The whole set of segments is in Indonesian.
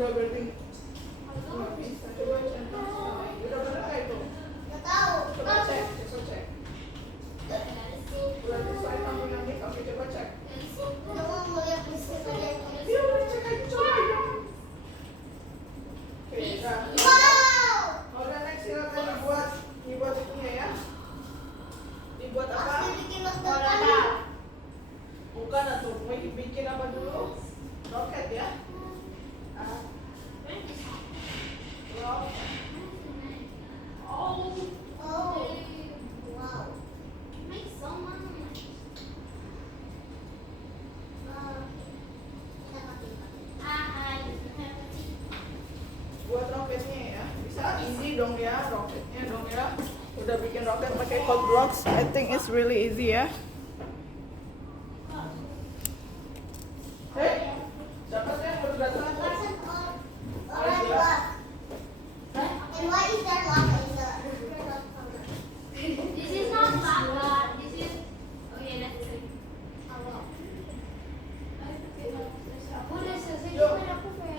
udah berarti nggak bisa. Coba cek. Udah bener nggak itu? Nggak tahu. Coba cek. Udah sesuai tampilannya. Oke, coba cek. Udah mau lihat bisnis aja. Iya, udah cek aja. Coba aja. Oke, nah. Wow. Udah next silakan dibuat itunya ya. Dibuat apa? Pasti bikin ledakan. Bukan atuh, mau bikin apa dulu? Roket ya? Roket. Oh. Wow. Buat roketnya ya, bisa easy dong ya, roketnya dong ya. Udah bikin roket pakai code blocks, I think it's really easy ya. Hey, siapa sih yang baru datang? Person or what? And why is there lava in the This is not lava. This is okay. Let's see. Yuk,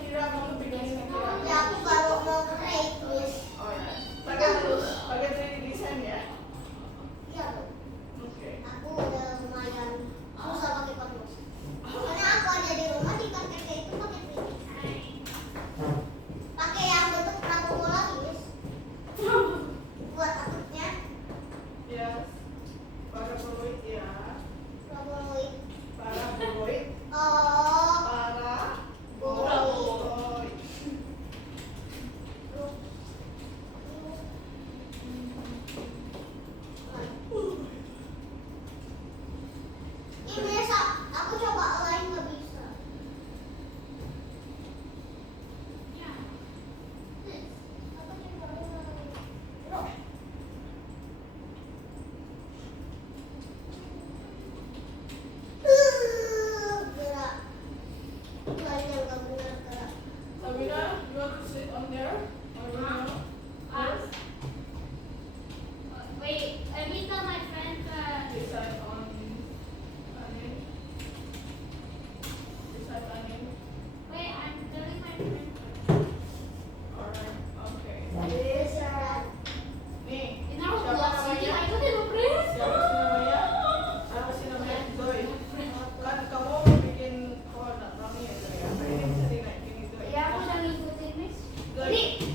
kira kamu bikin ini kira. Ya, aku baru mau create this. Oh ya, pakai 3D design ya. Iya, Bu. Oke. Aku udah lumayan susah pakai pakai. Karena aku ada di rumah di KTP itu pakai 3D. Pakai yang bentuk perahu bola, guys. Buat atutnya. Yes. Paraboloid ya. Paraboloid. Paraboloid. Oh. Paraboloid. Ini biasa, aku coba lain nggak bisa. Aku coba lain. Gerak. Lain yang nggak benar gerak. Sabina, you want to sit on there? Or you want to- Wait, let me tell my friend. Decide on Anin. Decide Anin. Wait, I'm telling my friend. Alright, okay. Bisa. Nih, In our siapa vlog sini, namanya? I don't have a friend. Siapa sih namanya? Siapa sih namanya? Zoe. Kan kamu bikin nggak tahu nih ya Zoe ya. Nah, ini bisa dinaikin itu Ya, aku udah ngikutin, Miss. Zoe. Ini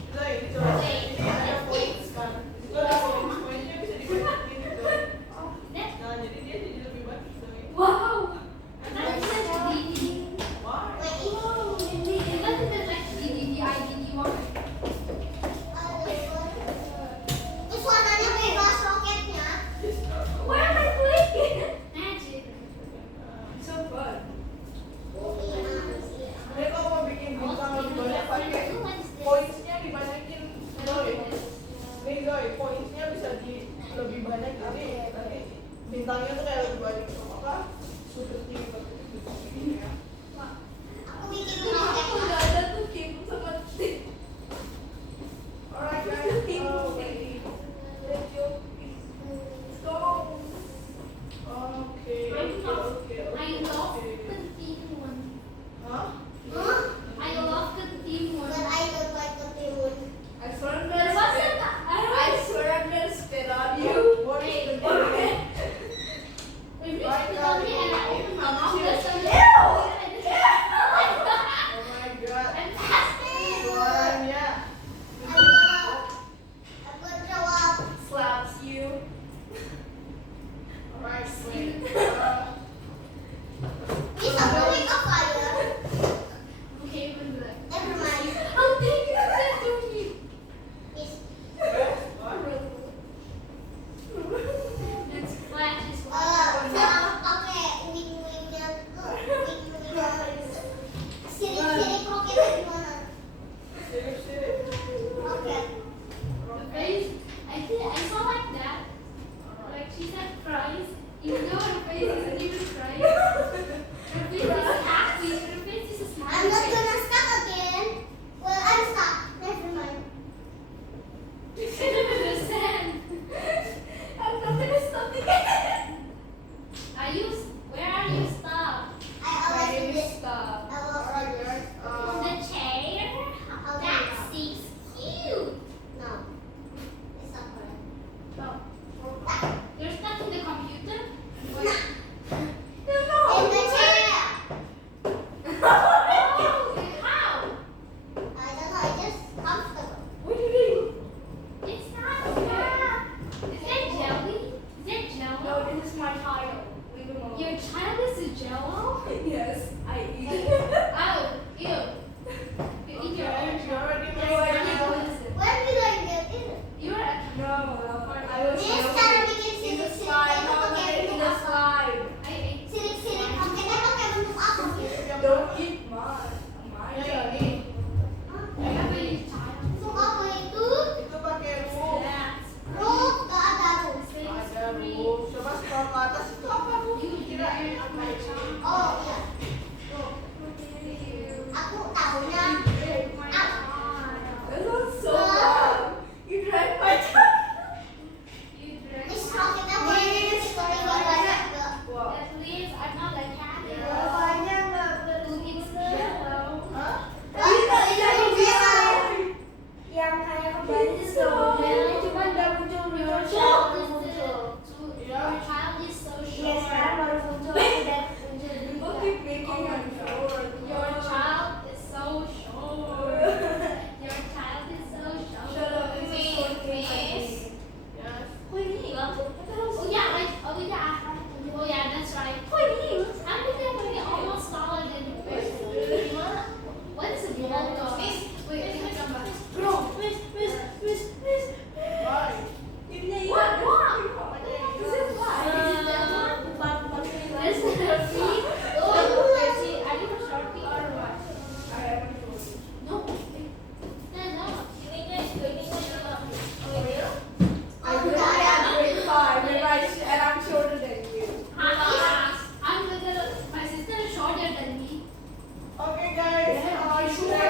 What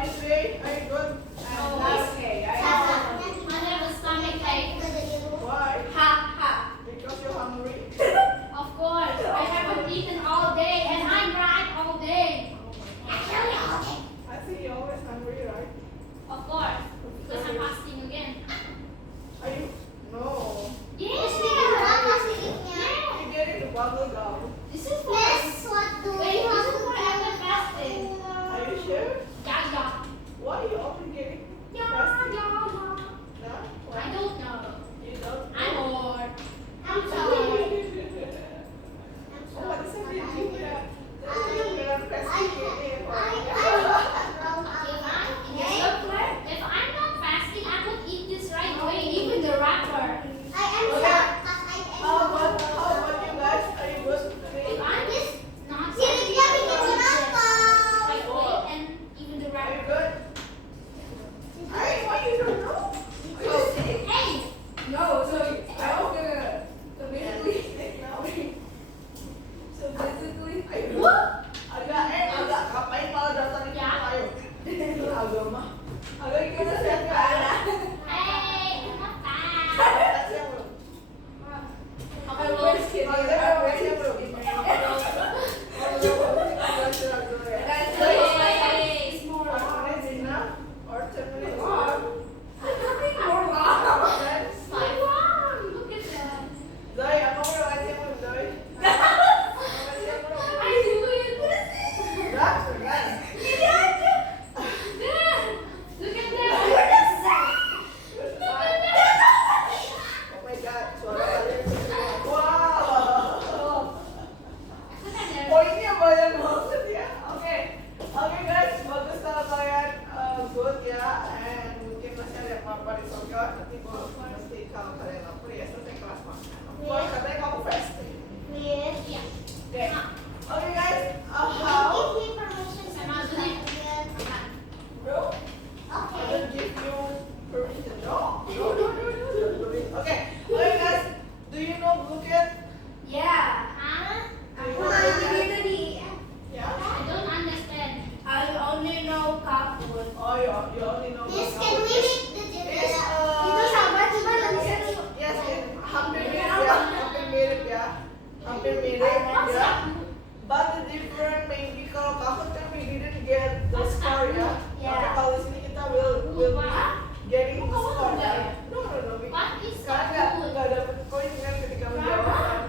do you say? Are you good? Oh, Okay. I have a stomach ache. Why? Ha ha. Because you're hungry. Of course, I haven't eaten all day and I'm right all day. I think you're always hungry, right? Of course, because I'm fasting again. Are you? No. Yes. You're getting the bubble gum. This is for Wait, this is what I'm fasting. Are you sure? Yeah, yeah. Why are you always getting Yeah, fasting? yeah, No? yeah. Why? I don't know. You don't? I'm bored. I'm sorry. Oh, what is it? You're fasting. If I'm not fasting, I would eat this right away, even the wrapper. How about you guys? Are you good today? If I'm just not Sini dia bikin kenapa? right away and even the Are you wrapper. good? Hey, why you don't know? Are you sick? Hey, No, so I was gonna so basically Are you good? what? Agak ngapain malah daftarin Ya. ayo. Agama. Agak gimana sih ada? Hey, I'm not fat. Siap belum? I was kidding. Kalau kita I was siap belum? kidding. That's Hey, it's more. 5 minutes enough or 10 minutes? Nothing more long. Five. Wow, look at that. Zoe, aku mau makan siang belum, Zoe? Makan siang belum? I do it. Udah, kan? Dad, look at that. Oh my god, suara kalian semua. Wow. Look at that. Poinnya banyak banget ya. Oke, guys, bagus kalau kalian good ya. And mungkin masih ada yang lapar di Sogor. Nanti gue mesti kalau kalian lapar ya selesai kelas makan. Gue katanya kamu fasting. Yeah. Oke, guys, how? Bro, I will give you permission. No. Okay, guys, do you know Blue Cat? Yeah. Huh? Yeah. I don't understand. I only know kaput. Oh, you only know. Yes, Blue can we Cat. read the Yes, jendela? Itu sama cuma lebih seru. Yes, hampir mirip ya. Hampir mirip ya. But the different maybe kalau Kahut kan we didn't get the score ya. Tapi Yeah. kalau di sini kita will be getting the score ya. No. What is Karena Kahut? nggak dapet poin kan ketika menjawab.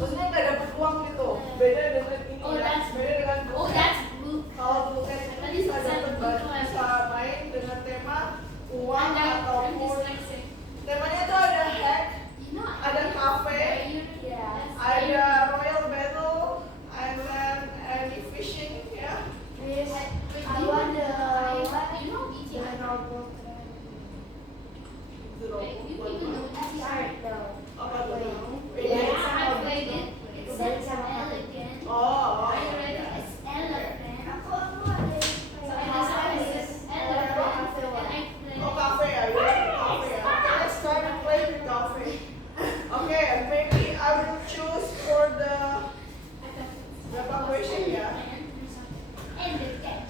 Maksudnya nggak dapet uang gitu. Beda dengan ini Oh, ya. that's- Beda dengan Oh, that's blue. kalau Blue Cat itu That is bisa dapet exactly bisa main dengan tema uang I'm ataupun dyslexic. temanya tuh ada hack, You know, ada cafe, Yeah. ada royal battle, and then any fishing ya. Yes. I I wonder You know, BTR. the novel. You even know BTR. Apa tuh? Yeah, Ini? I played it. It says elegant. Oh. I read it as elephant. Aku ada. So I decided it's elephant, and I played Oh, it. cafe ya, you like cafe ya. Okay, let's try to play with cafe. Okay, maybe I will choose for the berapa question ya? Elegant.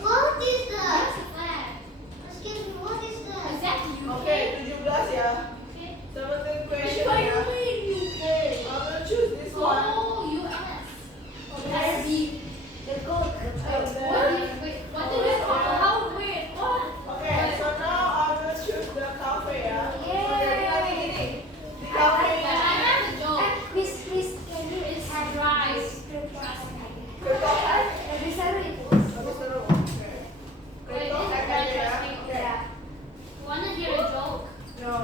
What is that? That's a flag. Excuse me, what is that? Exactly. Okay, 17 ya. Okay. 17 question ya. Okay, I'm gonna choose this one. Oh, US. That's deep. The gold. And then, What do we call? How weird? What? okay, so now I'm gonna choose the cafe ya. Yay. Okay, nanti gini. Di cafe But I have a joke. Please, can you It's rice. Crypto hack. Lebih seru itu. Bagus seru. Oke. Wait, Crypto this is hack very aja ya. interesting. Oke. Wanna hear a joke? No.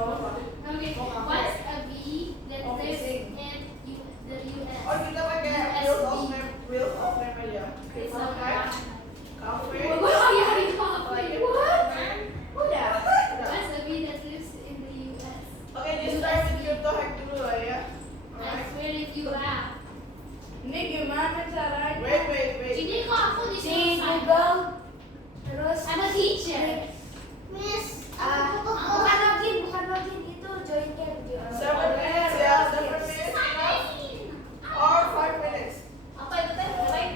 Okay. What's a bee that Oh, lives sing. in the US? Oh, kita pakai wheel of name aja. It's Crypto a hack. Cafe. Oh, yeah, it's What? Udah. What's a bee that lives in the US? Oke, this time with crypto hack dulu lah ya. I Alright. swear if you laugh. Ini gimana caranya? Wait. Jadi kok aku Di disuruh sign? Google. Terus I'm a teacher. Miss, bukan login itu join game. 7 minutes ya, 7 minutes enough. Sign. Or 5 minutes. Apa itu teh?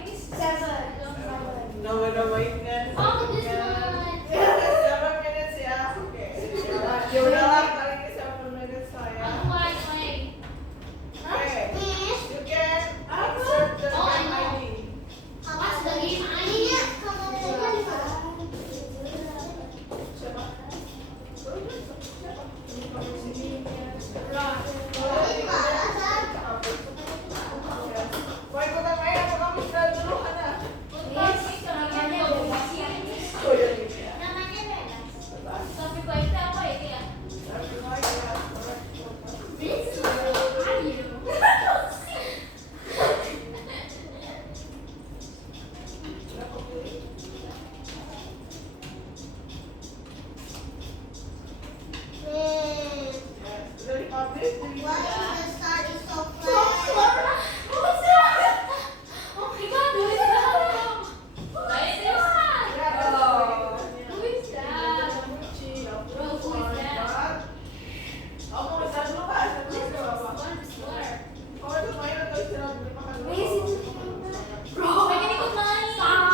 Man, Yes, udah dipublish, jadi why udah. the star is so So flat? What's that? Oh my god, who is that? Who is Ya, that? ada sebagai Who is that? Gucci, ya ampun, Bro, who is that? banget. Kamu mau istirahat dulu nggak? Istirahat This dulu is nggak apa-apa. one sweater. Kamu ikut main atau istirahat dulu makan dulu? Amazing. Bro, pengen ikut main. Sama.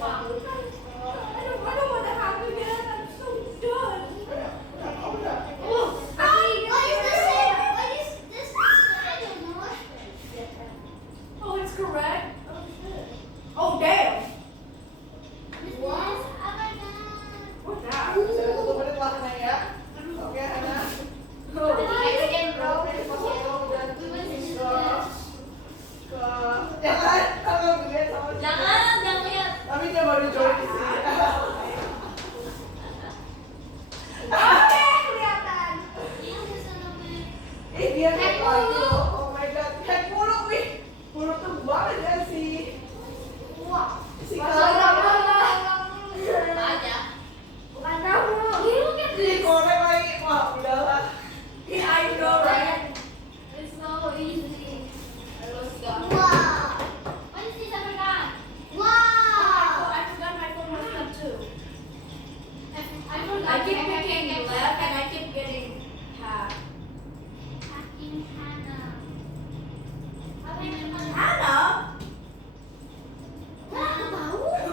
Mom. I don't want to have it again. I'm so done. Oh, What is this? What is this? I don't know. Oh, it's correct. Oh, damn. What? Oh my god. What's that? Bisa 1 menit lah Hana ya. Oke Hana. Jangan kalau dilihat sama si- jangan lihat. Tapi dia baru join di sini. Oke, kelihatan. Dia hack lagi loh. Oh my god, hack mulu wih. Mulu tuh banget ya sih. Wah. Si Banyak. Banyak. Bukan kamu. Look at Si this. korek lagi. Wah udahlah. Yeah, I know, right? It's so easy. Let's go. Wow. What is this? I forgot. Wow. I forgot my phone was up too. I forgot. I keep picking left and I keep getting half. Hacking Hannah. Hannah? Wah, aku tahu.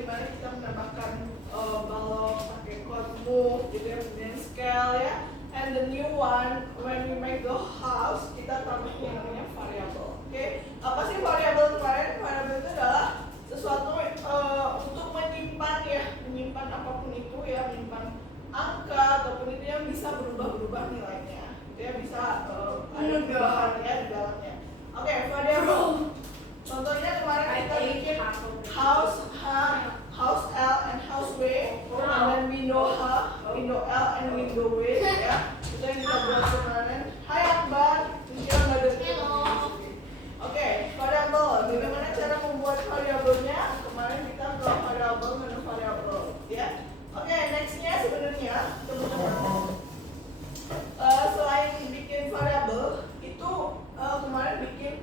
dimana kita menambahkan balok pakai code move gitu ya, kemudian scale ya. And the new one, when we make the house, kita tambahin yang namanya variable. Oke, apa sih variable kemarin? Variable itu adalah sesuatu untuk menyimpan ya, menyimpan apapun itu ya, menyimpan angka ataupun itu yang bisa berubah-berubah nilainya. Itu ya bisa ada perubahan ya di dalamnya. Oke, variable. Contohnya kemarin kita bikin house L and house W, and then window L and window W ya. Itu yang kita buat kemarin. Hai Akbar, kira nggak ada. Oke, variable. Bagaimana cara membuat variabelnya? Kemarin kita buat variabel, menu variabel ya. Oke, nextnya sebenarnya teman-teman, selain bikin variabel itu kemarin bikin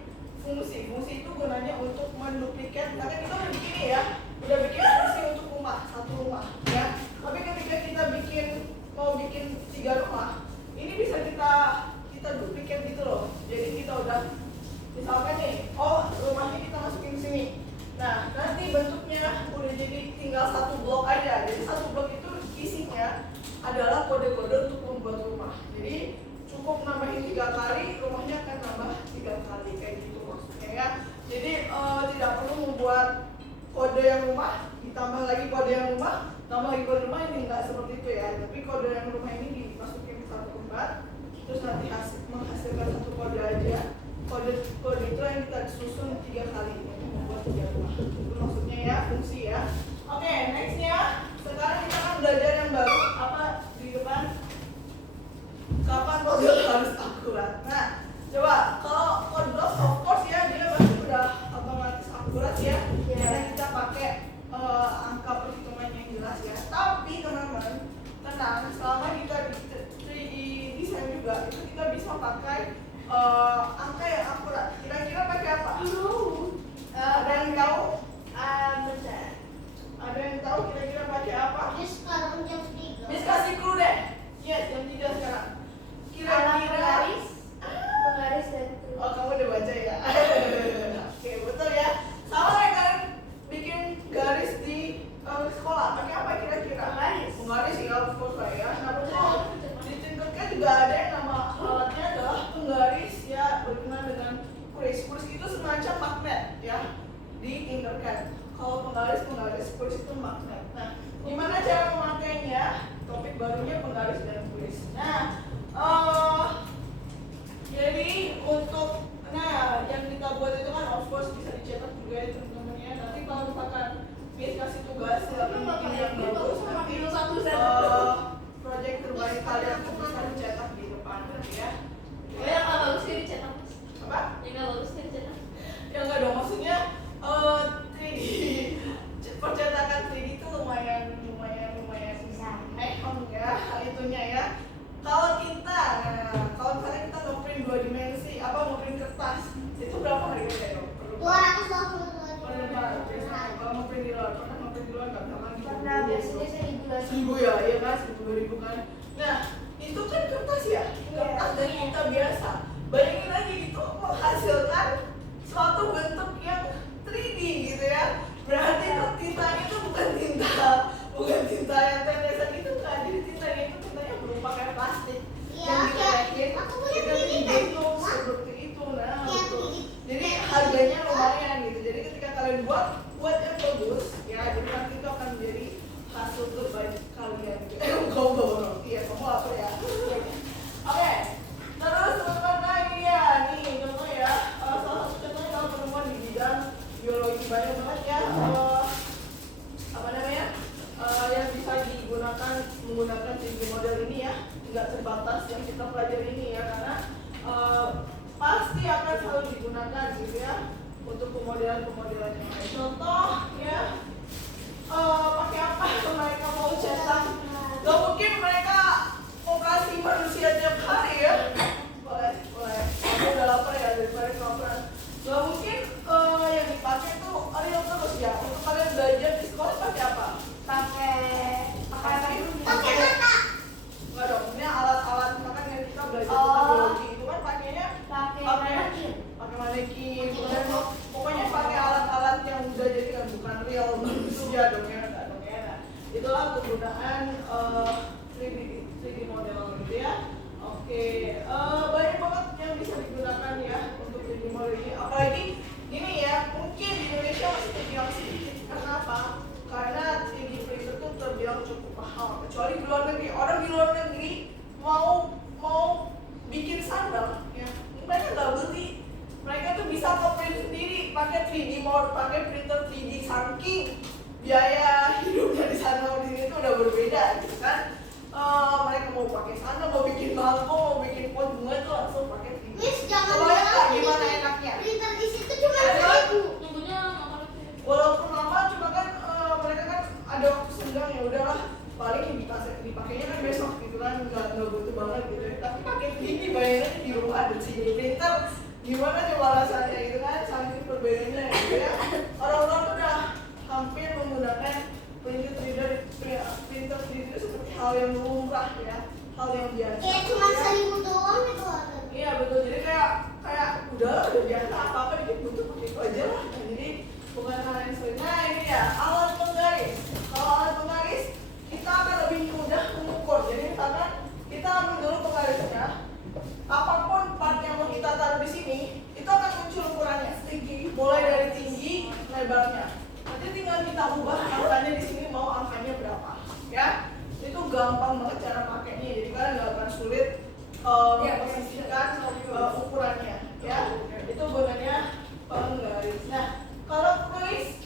fungsi. Fungsi itu gunanya untuk menduplikat. Karena kita udah bikin ini ya, udah bikin fungsi untuk rumah, satu rumah ya. Tapi ketika kita mau bikin 3 rumah, ini bisa kita duplikat gitu loh. Jadi kita udah misalkan nih, oh rumahnya kita masukin ke sini. Nah, nanti bentuknya udah jadi tinggal satu blok aja. Jadi satu blok itu isinya adalah kode-kode untuk membuat rumah. Jadi cukup nambahin 3 kali, rumahnya akan nambah 3 kali kayak gitu maksudnya ya. Jadi tidak perlu membuat kode yang rumah, ditambah lagi kode yang rumah, tambah lagi kode rumah, ini enggak seperti itu ya. Tapi kode yang rumah ini dimasukin ke satu tempat, terus nanti menghasilkan satu kode aja. Kode itu yang kita susun 3 kali untuk membuat 3 rumah. Itu maksudnya ya, fungsi ya. Oke, nextnya sekarang kita akan belajar yang baru apa di depan. Kapan kode harus akurat? Nah, coba kalau kode block of course ya dia pasti udah otomatis akurat ya. Karena kita pakai angka perhitungan yang jelas ya. Tapi teman-teman tenang, selama kita di 3D design juga itu kita bisa pakai angka yang akurat. Kira-kira pakai apa? Ada yang tahu? Bentar. Ada yang tahu kira-kira pakai apa? Miss sekarang jam 3. Miss kasih clue deh. Yes, jam 3 sekarang. Kira-kira Penggaris dan oh kamu udah baca ya? Oke, betul ya. Sama kayak kalian bikin garis di sekolah. Pakai apa kira-kira? Penggaris ya, of course lah ya. Nah, betul. Di Tinkercad juga ada yang nama alatnya adalah penggaris ya, berkenaan dengan kuis. Kuis itu semacam magnet ya di Tinkercad. Kalau penggaris kuis itu magnet. Nah, gimana cara memakainya? Topik barunya penggaris dan kuis. Nah, jadi untuk yang kita buat itu kan of course bisa dicetak juga ya teman-teman ya. Nanti kalau misalkan Miss kasih tugas silakan bikin yang bagus. Nanti project terbaik kalian tuh bisa dicetak di depan ya. Yang nggak bagus sih dicetak. Apa? Yang nggak bagus sih dicetak. Ya enggak dong, maksudnya 3D percetakan 3D itu lumayan mehong ya itunya ya. Kalau kita, kalau misalnya kita ngeprint 2 dimensi, ngeprint kertas, itu berapa harganya dong? 220. Kalau ngeprint di luar, pernah ngeprint di luar nggak? Pernah, biasanya 1.000 ya, iya kan, 1.000 kan. Nah, itu kan kertas ya, kertas dari kita biasa. Bayangin aja itu menghasilkan suatu bentuk yang 3D gitu ya. Berarti itu tintanya itu bukan tinta yang tetesan itu kan. Jadi tintanya itu tintanya berupa kayak plastik. Iya, Yang kayak dikerekin, aku punya kita 3D bikin kan, itu Ma? seperti itu. Nah, Iya, betul. 3D. Jadi harganya lumayan gitu. Jadi ketika kalian buat yang bagus ya, jadi nanti itu akan menjadi hasil terbaik kalian gitu. Kamu bawa roti ya, kamu apa ya? Oke, terus teman-teman, nah ini ya, nih contoh ya, salah satu contohnya kalau penemuan di bidang biologi banyak banget ya, yang bisa digunakan menggunakan 3D model ini ya, nggak terbatas yang kita pelajari ini ya, karena pasti akan selalu digunakan gitu ya untuk pemodelan yang lain. Contoh ya, pakai apa mereka mau cetak? Gak mungkin mereka mau kasih manusia tiap hari ya. Boleh. Aku udah lapar ya daripada kelaparan. Gak mungkin yang dipakai tuh real terus ya. Untuk kalian belajar di sekolah pakai apa? pakai Pakai mata. Enggak dong. Ini alat-alat misalkan yang kita belajar Oh. tentang biologi itu kan pakainya pakai pakai manekin. Pokoknya pakai alat-alat yang udah jadi kan bukan real manusia ya dong ya. Nah, itulah penggunaan 3D model gitu ya. Oke, banyak banget yang bisa digunakan ya untuk 3D model ini. Apalagi gini ya, mungkin di Indonesia masih terbilang sedikit. Karena apa? Karena 3D printer itu terbilang cukup mahal. Kecuali di luar negeri. Orang di luar negeri mau bikin sandal ya, mereka nggak beli. Mereka tuh bisa nge-print sendiri pakai 3D mode, pakai printer 3D, saking biaya hidupnya di sana di sini tuh udah berbeda gitu kan. Mereka mau pakai sandal, mau bikin bangku, mau bikin pot bunga itu langsung pakai 3D. Miss, jangan Kalau bilang ya gimana enaknya? printer di situ cuma Ada. 1.000. Tunggunya makan lagi. Walaupun lama cuma kan mereka kan ada waktu senggang, ya udahlah paling yang dipakainya kan besok gitu kan, nggak butuh banget gitu ya. Tapi pakai 3D bayangannya di rumah ada 3D printer, gimana coba rasanya gitu kan, saking perbedaannya gitu ya. Orang-orang tuh udah hampir menggunakan printer 3D itu seperti hal yang lumrah ya, hal yang biasa. Kayak cuma ya. 1.000 doang itu ada. Iya betul, jadi kayak udah biasa, apa-apa dikit butuh pakai itu aja lah. Nah, jadi bukan hal yang sulit. Nah ini ya alat penggaris. Kalau alat penggaris kita akan lebih mudah mengukur. Jadi misalkan kita ambil dulu penggarisnya, apapun part yang mau kita taruh di sini itu akan muncul ukurannya, mulai dari tinggi lebarnya. Nanti tinggal kita ubah angkanya di sini, mau angkanya berapa ya. Itu gampang banget cara pakainya, jadi kalian nggak akan sulit memposisikan ukurannya ya. Itu gunanya penggaris. Nah kalau cruise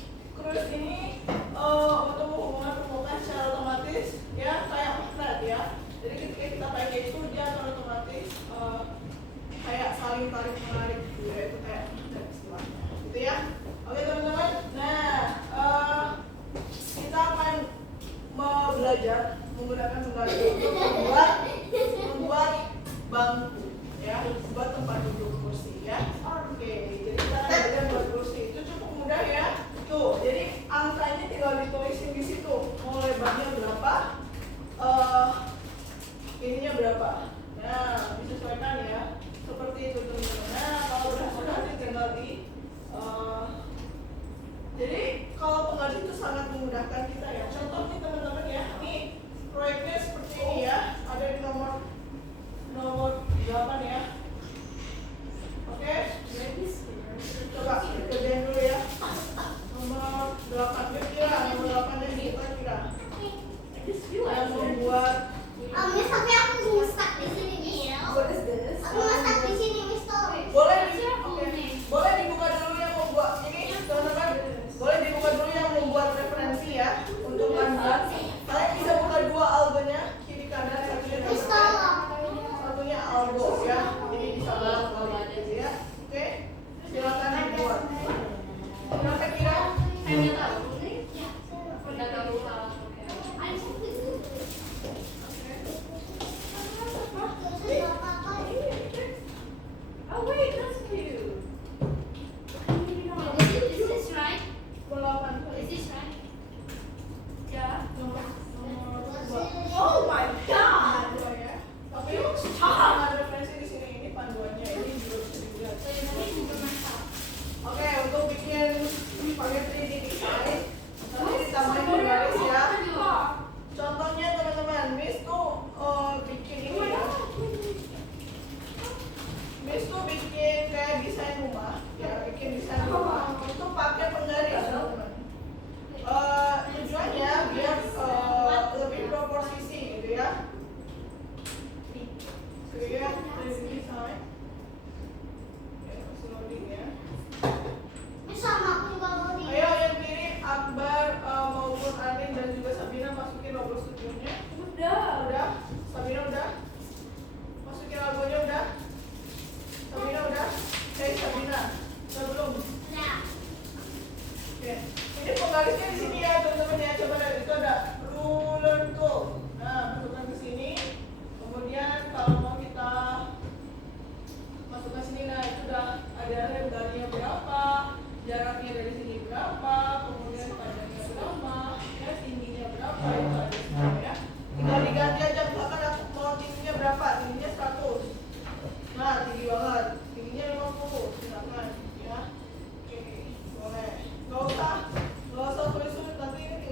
ini untuk menghubungkan permukaan secara otomatis ya, kayak magnet ya. Jadi ketika kita pakai itu dia akan otomatis kayak saling tarik menarik gitu ya, itu kayak magnet istilahnya gitu ya. Oke teman-teman, nah kita akan belajar menggunakan penggaris untuk membuat bangku ya, buat tempat duduk kursi ya. Oke, jadi kita akan belajar buat kursi, itu cukup mudah ya. Tuh, jadi angkanya tinggal ditulisin di situ, mau lebarnya berapa, ininya berapa. Nah, disesuaikan ya, seperti itu teman-teman. Nah, kalau sudah nanti tinggal di jadi kalau penggaris itu sangat memudahkan kita ya. Contoh nih teman-teman ya, ini proyeknya seperti ini ya, ada di nomor 8 ya. Oke, coba kerjain dulu ya. Nomor 8 kira, nomor 8 yang kira. Yang membuat Miss, tapi aku nge-stuck di sini, Miss. what is this? Aku nge-stuck di sini, Miss. Tuh. Boleh dibuka dulu yang membuat ini teman-teman. Boleh dibuka dulu yang membuat referensi ya untuk Anda. Kalian bisa buka dua albumnya, kiri kanan, Miss, tolong. satunya album ya. Jadi bisa bolak-balik gitu ya. Oke, silakan dibuat. Berapa kira? Saya tahu nih. Udah tahu salah. Oh wait, that's cute. Is this right? 8. Is this right? Yeah. Nomor 2. Oh my god. Ya. Tapi ada referensi di sini, ini panduannya, ini juga bisa dilihat. Oke, untuk bikin pakai 3D design nanti ditambahin penggaris ya. Contohnya teman-teman, Miss tuh bikin ini ya. Miss tuh bikin kayak desain rumah, ya bikin desain rumah itu pakai penggaris teman-teman. Tujuannya biar lebih proporsi gitu ya. Lihat dari desain. Ya, masih loading ya. Miss, sama aku juga mau di. Ayo yang kiri Akbar maupun Anin dan juga Sabina masukin logo studionya. Udah. Sabina udah. Masukin logonya udah. Sabina udah. Sabina. Udah belum? Nah, Oke. Ini penggarisnya di sini ya teman-teman ya. Coba lihat itu ada ruler tool. Nah, masukkan ke sini. Kemudian kalau mau kita masukkan sini, nah itu udah ada lebarnya berapa, jaraknya dari sini berapa, kemudian panjangnya berapa, ya tingginya berapa, itu ada semua ya. Tinggal diganti aja, misalkan aku mau tingginya berapa, tingginya 100. Nah, tinggi banget, tingginya 50, misalkan ya. Oke, boleh. Gak usah tulis-tulis, nanti ini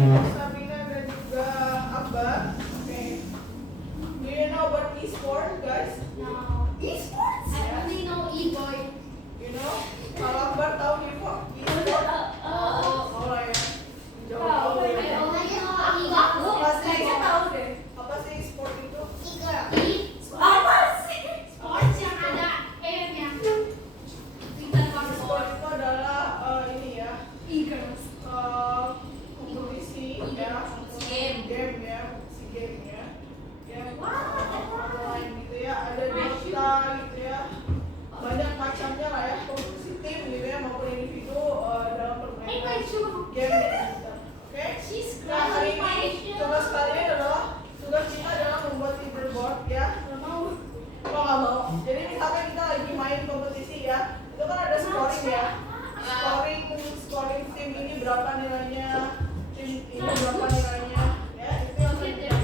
Sabina dan juga Akbar. Oke. Do you know about e-sport, guys? No. E-sports? I only know e-boy. You know? Kalau Akbar tahu e-sport? Oh lah ya. Jauh. I only know e-boy. Apa sih e-sport itu? Apa sih? Sports yang ada M-nya. Kita E-sport sport. itu adalah ini ya. E-girls. Kompetisi ya. Game ya. Si game ya. Ya. Online gitu ya. Ada Dota gitu ya. Banyak macamnya lah ya. Kompetisi tim gitu ya maupun individu dalam permainan game gitu. Oke. Nah, hari ini tugas kalian adalah tugas kita adalah membuat leaderboard ya. Kalau nggak mau. Jadi misalkan kita lagi main kompetisi ya, itu kan ada scoring ya. Scoring tim ini berapa nilainya, tim ini berapa nilainya, ya itu yang kita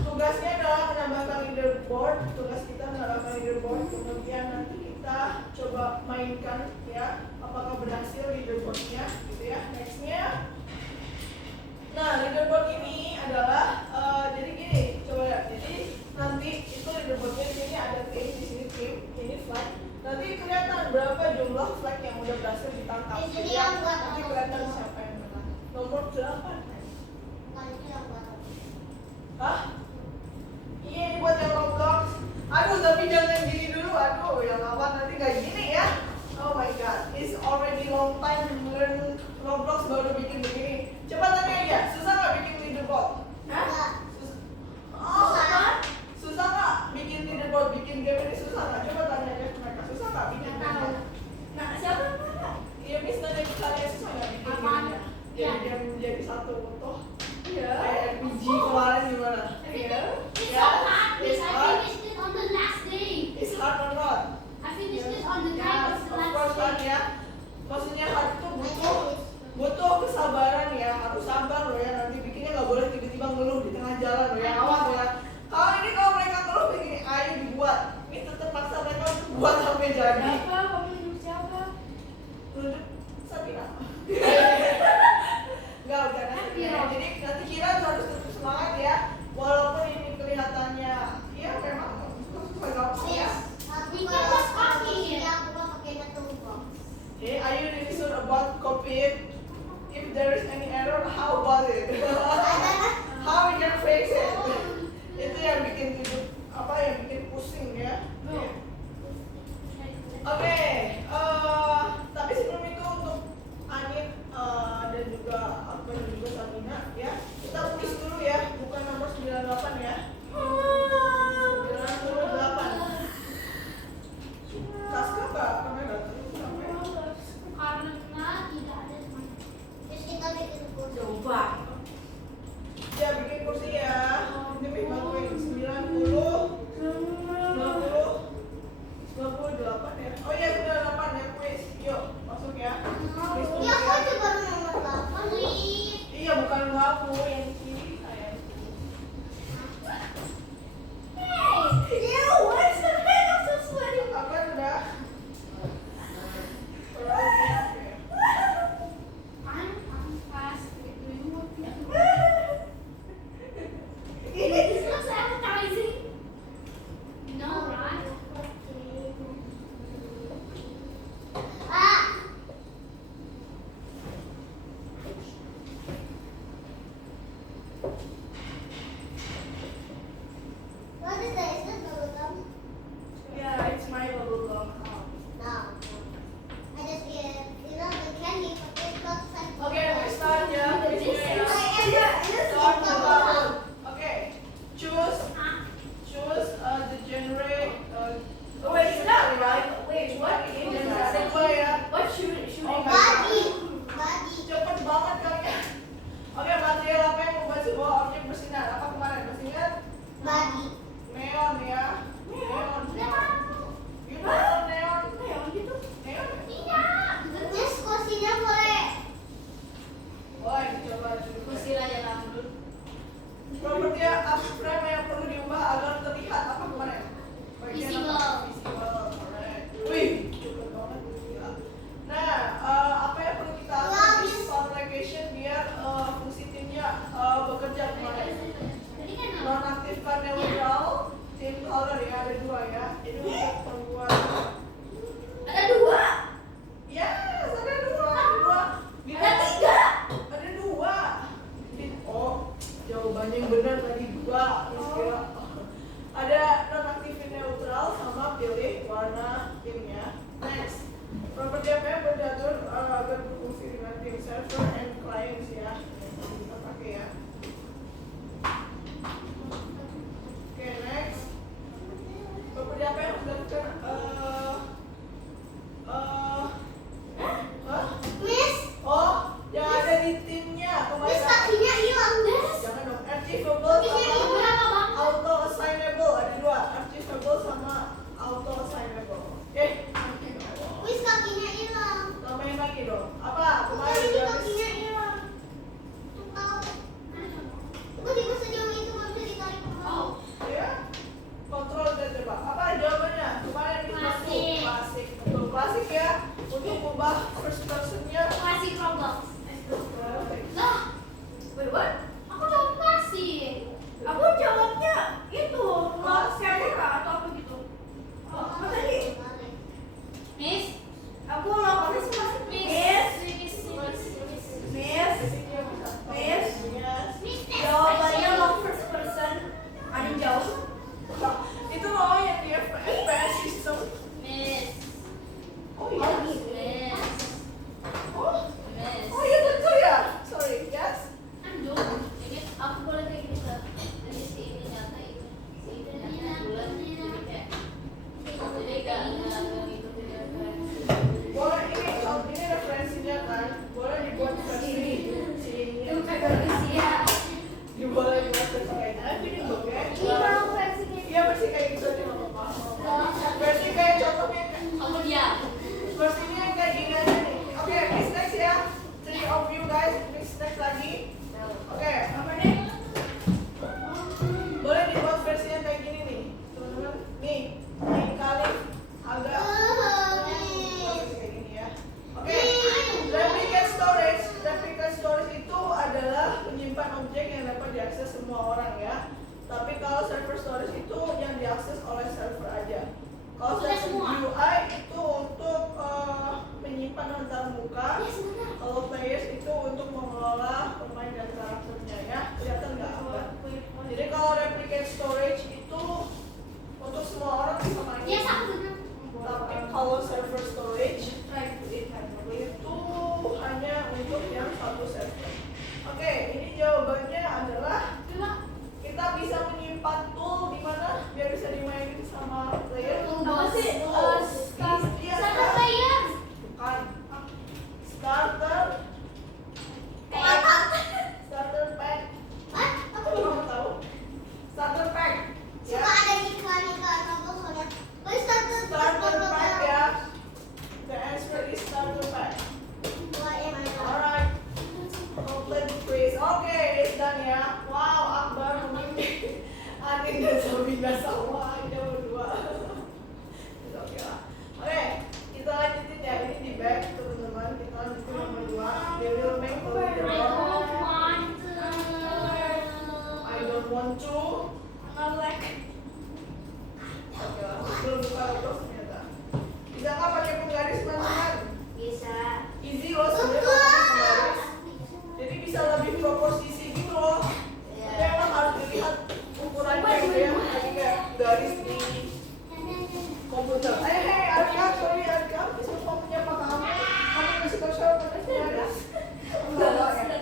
tugasnya adalah menambahkan leaderboard. Tugas kita menambahkan leaderboard, kemudian nanti kita coba mainkan ya, apakah berhasil leaderboardnya, gitu ya. Nextnya. Nah, leaderboard ini adalah jadi gini, coba lihat. Jadi nanti itu leaderboardnya di sini ada tim, di sini tim, ini flag. Nanti kelihatan berapa jumlah flag yang udah berhasil ditangkap. Jadi yang buat nanti kelihatan siapa yang menang. Nomor 8. Hah? Iya, ini buat yang Roblox. Aduh, tapi jangan gini dulu. Aduh, yang lawan nanti kayak gini ya. Oh my god, it's already long time learn Roblox baru bikin begini. Coba tanya aja, susah nggak bikin leaderboard? Susah nggak bikin leaderboard, bikin game ini susah nggak? Coba tanya aja ke mereka, susah nggak bikin game? Nah, siapa yang mana? Iya, Miss nanya ke kalian, susah nggak bikin game-nya? Jadi game jadi satu utuh. Iya. Kayak RPG kemarin gimana? It's so hard, miss. I finished it on the last day. It's hard or not? I finished it on the night Yes, of the of last course hard day. ya. Maksudnya hard itu butuh kesabaran ya, harus sabar loh ya. Nanti bikinnya nggak boleh tiba-tiba ngeluh di tengah jalan loh ya. Awas ya. Kalau mereka ngeluh begini, ayo dibuat. Ini tetap paksa mereka untuk buat sampai jadi. Siapa? Kamu hidup siapa? Tunjuk Sabina. Enggak, jangan Sabina. Jadi nanti Kira harus tetap semangat ya. Walaupun ini kelihatannya ya memang susah gampang ya. Are you really sure about copy it? If there is any error, how about it? How we can fix it? Itu yang bikin pusing ya. Oke, tapi sebelum itu untuk Anit dan juga aku dan juga Sabina ya, kita tulis dulu ya, bukan nomor 98 ya. 98. Saska nggak pernah datang sampai. Karena tidak ada teman. Coba. Ya bikin kursi ya. Ini bantuin 90, 98 ya. Oh iya 98 ya quiz. Yuk masuk ya. Quiz dulu Ya, ya. aku coba nomor 8 nih. Iya bukan aku yang di sini saya. Ew, what is the head? I'm so sweaty. Apa sudah? I'm fast with doing what you do. Ini This looks appetizing. No, right? Ah. What is that? Is that bubble gum? yeah, it's my bubble gum. No. I just get, the candy, but it's not like. Oke, we start ya. Quiznya ya. Start the Bubble bubble. gum. Oke, choose the genre. Wait, it's not right. Wait, what is Ini that? apa ya? What should Oh, Body. Body. Cepet banget kalian. Oke, material apa yang membuat sebuah objek bersinar? Apa kemarin? Masih ingat? Body. Neon ya. Neon. You know neon? Neon gitu. Neon. Terus kursinya boleh. Wah, coba dulu. Kusir aja dulu. Properti frame yang perlu diubah agar terlihat apa kemarin? Bagian apa? Visible. Alright. Wih, cepet banget. Gila. Nah, apa yang perlu kita Wah, aktifkan sound location biar yang benar tadi 2. Miss kira. Ada nonaktifin neutral sama pilih warna timnya. Next, properti apa yang berdiatur agar berfungsi dengan tim server and clients ya. Kita pakai ya. Oke, next. Properti apa yang dilakukan Miss, oh, yang ada di timnya Miss kemarin. kakinya hilang. Jangan dong, activable Kakinya sama hilang bang. auto assignable ada 2, activable sama auto assignable. Oke. Miss kakinya hilang. Tambahin lagi dong. Apa? Kemarin Ini udah kakinya hilang. Tuh tahu. Tiba-tiba sejauh itu nggak bisa ditarik ke bawah. ya. Kontrol dan coba. Apa jawabannya? Kemarin kita Klasik. klasik. Betul, klasik ya. Untuk mengubah first personnya. Klasik Roblox. Klasik. Lah, Wait, what? aku jawab klasik. Aku jawabnya itu lost camera atau apa gitu. Oh, apa tadi? Miss, Aku lost Christmas. Miss, Miss, Miss. Miss, Basicnya bisa. Miss. Yes. Miss, Jawabannya lost first person. Ada yang jauh? Itu loh yang di FPS system. Miss, Oh iya. Miss, Oh, Miss. oh iya betul ya. Sorry, yes. Aduh, ini aku boleh kayak gitu. Nanti si ini nyata itu. Si ini nyata bulan. Jadi kayak, jadi gak gitu video Boleh ini referensinya kan. Boleh dibuat versi Itu kagak usia. boleh dibuat versi kayak gini. Oke. Iya versi kayak gitu aja nggak apa-apa. Versi kayak contohnya Kamu diam. versinya kayak gini aja nih. Oke, next next ya. 3 of you guys, next lagi. Oke, Apa nih? boleh dibuat versinya kayak gini nih, teman-teman. Nih, lain kali agak versi kayak gini ya. Oke, replicate storage itu adalah menyimpan objek yang dapat diakses semua orang ya. Tapi kalau server storage itu yang diakses oleh server aja. Kalau Tidak server semua. UI itu untuk menyimpan antar muka. Kalau players itu untuk mengelola pemain dan karakternya ya. Kelihatan nggak apa? Jadi kalau replicate storage itu untuk semua orang bisa main. Yes, aku benar. Tapi kalau server storage itu hanya untuk yang satu server. Oke, ini jawabannya adalah kita bisa menyimpan tool di mana biar bisa dimainin sama player. Apa sih? Iya, Satu player. bukan starter starter pack. Aku belum tahu. Starter pack. Ya. Starter pack ya. The answer is starter pack. Alright. Complete the quiz. Oke, it's done ya. Wow, Akbar memimpin. Anin dan Sabina sama aja berdua. Oke lah. Oke, kita lanjutin ya. Ini di back teman-teman. Kita lanjutin nomor 2. They will make the leader. I don't want to. Oke lah. Belum buka terus ternyata. Bisa nggak pakai penggaris teman-teman? Easy loh sebenarnya kalau pakai penggaris. Jadi bisa lebih proposisi gitu loh. Tapi emang harus dilihat ukurannya gitu ya. Jadi kayak garis di komputer. Hey, Arka, sorry Arka. Bisa mau menyapa kamu. Kamu masih kosong pakai penggaris. Enggak ya.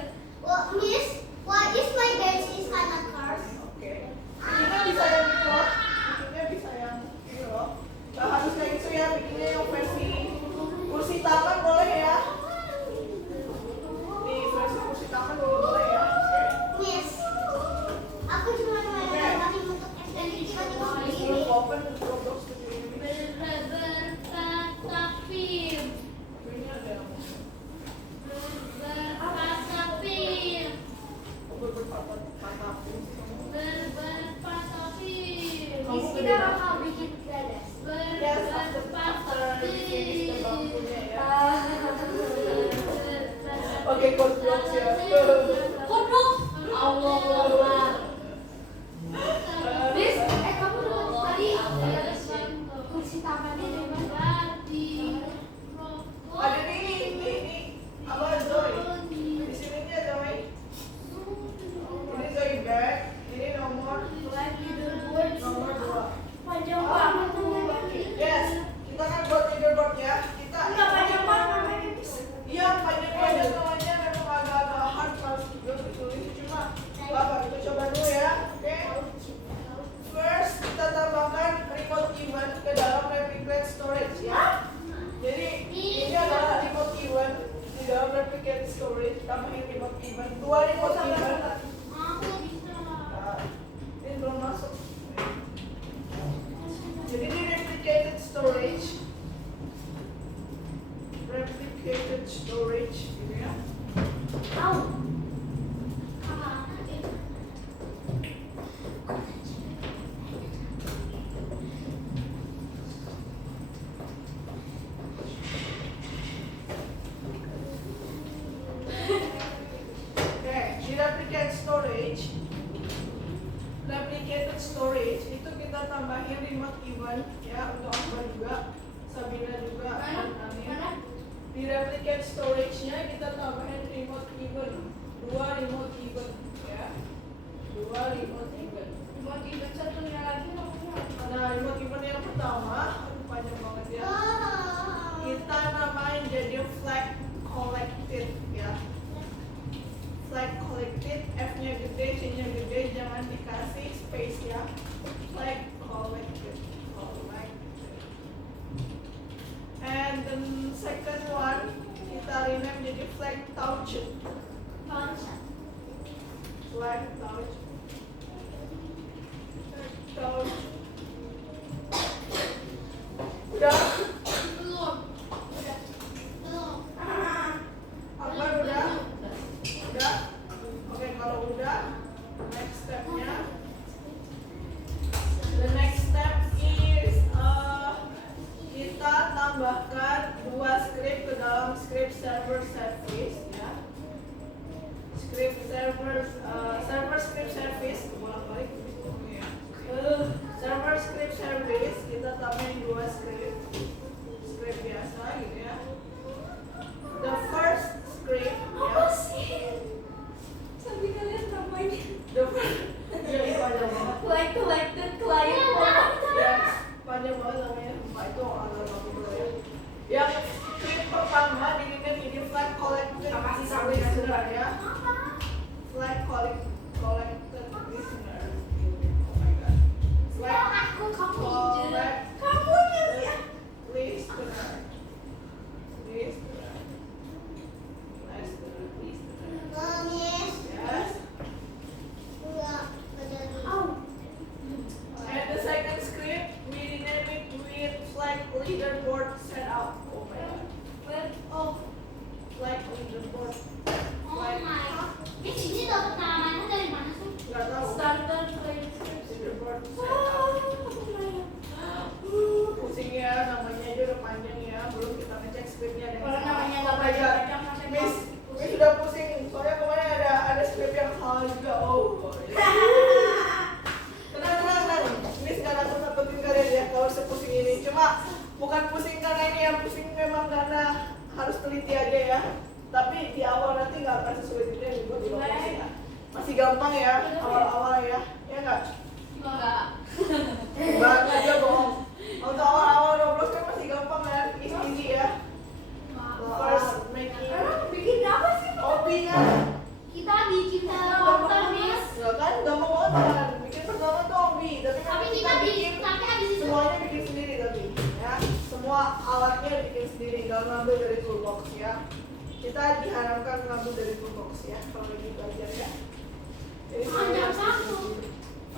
Oke. Bikinnya bisa yang gitu loh. Bikinnya bisa yang gitu loh. Gak harus kayak gitu ya. Bikinnya yang versi kursi taman boleh ya. Di versi kursi taman juga boleh ya. Oke. Aku cuma main animasi untuk SDN tiba-tiba begini. Belum open Roblox studio ini. Berkatapir. Ini ada yang Berkatapir. berpatah-patah. Berkatapir. Kamu Kita bakal bikin gradas. Yes, after this finish the bangkunya ya. Oke, Roblox ya. Kodok. Allah. Bis, kamu udah tadi kursi tamannya di mana? Ada nih. Apa Zoe? Di sini dia Zoe. Ini Zoe back. replicated storage itu kita tambahin remote event ya untuk Akbar juga, Sabina juga, dan Amin. Di replicate storage-nya kita tambahin remote event, 2 remote event ya, 2 remote event. Remote event satunya lagi namanya apa? Nah, remote event yang pertama, aduh panjang banget ya. Kita namain jadi flag collected ya. Flag collected, F-nya gede, C-nya gede, jangan dikasih space ya. Flag collected. And the second one kita rename jadi flag touched. Flag touched. Udah? Akbar udah? Udah? Oke, kalau udah, next stepnya. The next step is kita tambahkan 2 script ke dalam script server service ya. Script server script service bolak-balik ya. Server script service kita tambahin 2 script biasa gitu ya. The first script Apa ya. sih? Sampai kalian namanya The first ya ini panjang banget. collected client. Yes, panjang banget namanya. Pak itu agak bagus dulu ya. Yang script pertama dibikin ini flag collected listener ya. Flag collected listener. Oh my god. Flag collected Kamu ya? listener. Yes. And the second script we rename it with flag leaderboard setup. Oh my god. Flag leaderboard. Nggak tahu. Starter client. Leaderboard Wow, setup. lumayan. Pusing ya, namanya aja udah panjang ya. Belum kita ngecek scriptnya ada yang Kalau salah. namanya Oh nggak my god. panjang masih Miss sudah pusing. Soalnya kemarin ada script yang salah juga. Oh. Tenang. Miss nggak nakut-nakutin kalian ya kalau sepusing ini. Cuma bukan pusing karena ini ya, pusing memang karena harus teliti aja ya. Tapi di awal nanti nggak akan sesulit itu yang dibuat di bawah ya. Masih gampang ya awal-awal ya. Ya nggak? Enggak. Banget aja bohong. Untuk awal-awal Roblox kan masih gampang kan? Easy ya. First making Bikin apa sih? OP kan? Kita bikin komputer, Miss. Ya kan gampang banget kan? Bikin pertama tuh OP, tapi Tapi kan kita bikin, tapi habis itu semuanya bikin sendiri tapi ya. Semua alatnya bikin sendiri, nggak ngambil dari toolbox ya. Kita diharapkan ngambil dari toolbox ya kalau lagi belajar ya. Jadi semuanya harus bikin sendiri.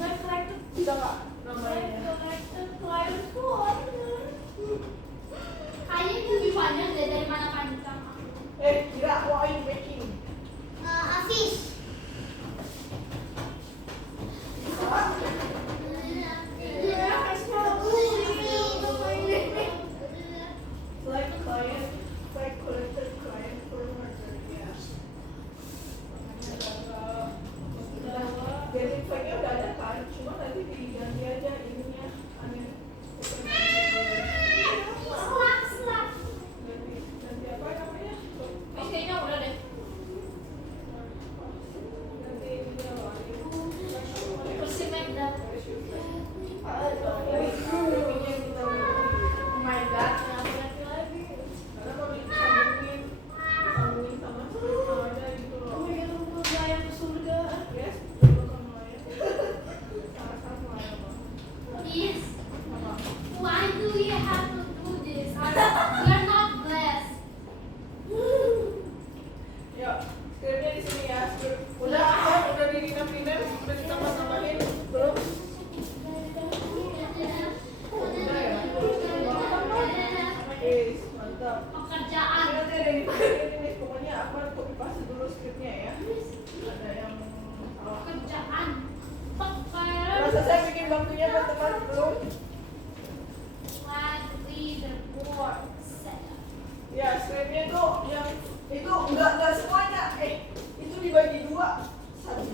Collected Bisa nggak namanya? client corner. kayaknya itu lebih panjang deh dari mana panjang. Kira what are you making? Afis. Like client, like collected client for merger, ya. Jadi flag-nya udah ada kan, cuma nanti diganti aja ininya, aneh. Ganti apa namanya? Miss kayaknya udah deh. Ganti ini apa? Kursi Megda. Oh my god, kenapa lagi? Karena kalau disambungin sama script yang ada gitu loh. Oh my god, untuk client ke surga. Yes, betul sama ya. Sama-sama ya, Bang. Yes. Apa? Why do we have to do this? We're not blessed. Ya, scriptnya di sini ya. Script. Udah di-rename, udah ditambah-tambahin. Belum? Udah ya? Mantap. Pekerjaan. Nanti ada yang dipakai ini, pokoknya apa copy paste dulu scriptnya ya. Ada yang salah. Pekerjaan. Rasa saya bikin bangkunya teman-teman belum? Flag leaderboard setup. Ya, scriptnya tuh yang itu enggak semuanya. Itu dibagi 2. Satu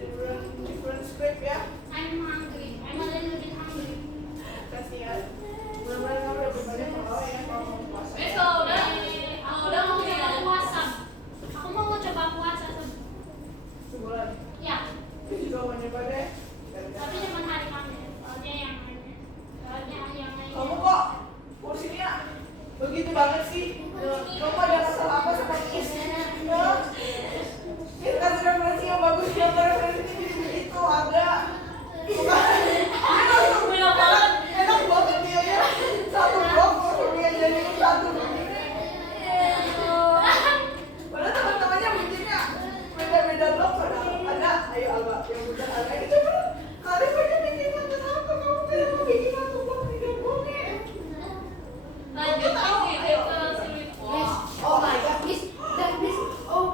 different script ya. I'm hungry. I'm a little bit hungry. Kasihan. Benar-benar kamu lebih banyak pengalaman ya kalau mau puasa. Besok udah Aku mau coba puasa. Aku mau coba puasa Sebulan. ya. Aku juga mau nyoba deh. Tapi cuma hari Kamis. Soalnya yang Kamu kok kursinya begitu banget sih? Kamu ada masalah apa sama Miss? Ya. Kita kasih referensi yang bagus, yang referensi ini jadi begitu ada. Enak banget dia ya. Satu blok kalau dia jadi satu begini. Padahal teman-temannya bikinnya beda-beda blok padahal ada. Ayo Alba, yang udah ada itu coba. Kali aja bikin kenapa kamu tidak mau bikin satu blok tidak boleh. lanjut lagi ke swimming pool. Oh my god. Miss, dan Miss, oh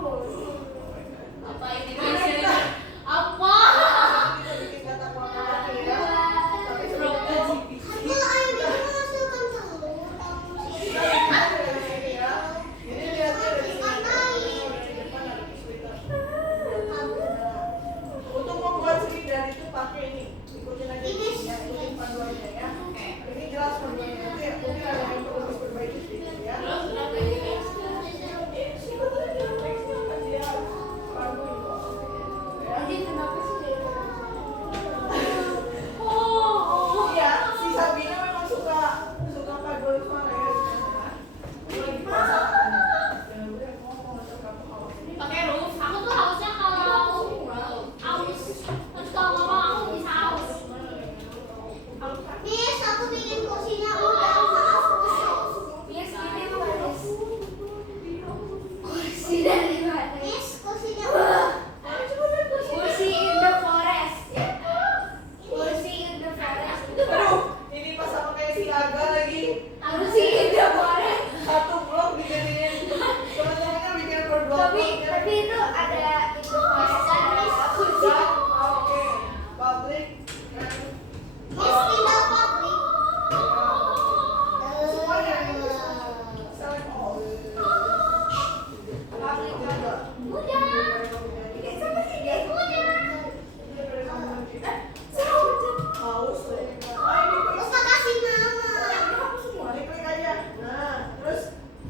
Apa ini biasanya? Apa? Kita bikin kata kata ya. Tapi sebelum Aku ayo dia menghasilkan telur. ini lihatnya dari depan ada kesulitan. Untuk membuat silinder itu pakai ini, ikutin aja ini ya, ikutin panduannya ya. Ini jelas panduannya nanti ya, mungkin ada yang perlu diperbaiki sedikit ya. Terus udah kayak gini. Sebetulnya jangan teksnya kan dia pandu ya. Jadi kenapa sih? Iya, si Sabina memang suka paduan suara ya. Dia lagi puasa. Ya udah ngomong atau kamu haus. Pakai roof. Aku tuh hausnya kalau haus, terus kalau ngomong aku bisa haus. Miss, aku bikin kursinya udah. Maaf, Yes, ini bagus. Kursi dari mana? Miss, kursinya udah. Kursi in the forest. Kursi in the forest. Aduh, ini pas sama kayak si Aga lagi. Kursi in the forest. Satu blok dijadiin teman-temannya bikin per blok. Tapi itu ada itu forest ada kursi. Oke, public dan Miss, tinggal publik. semuanya itu select all. Public juga. Ini siapa sih dia? Haus loh. Ini klik. Usah kasih mama. Semua diklik aja. Nah, terus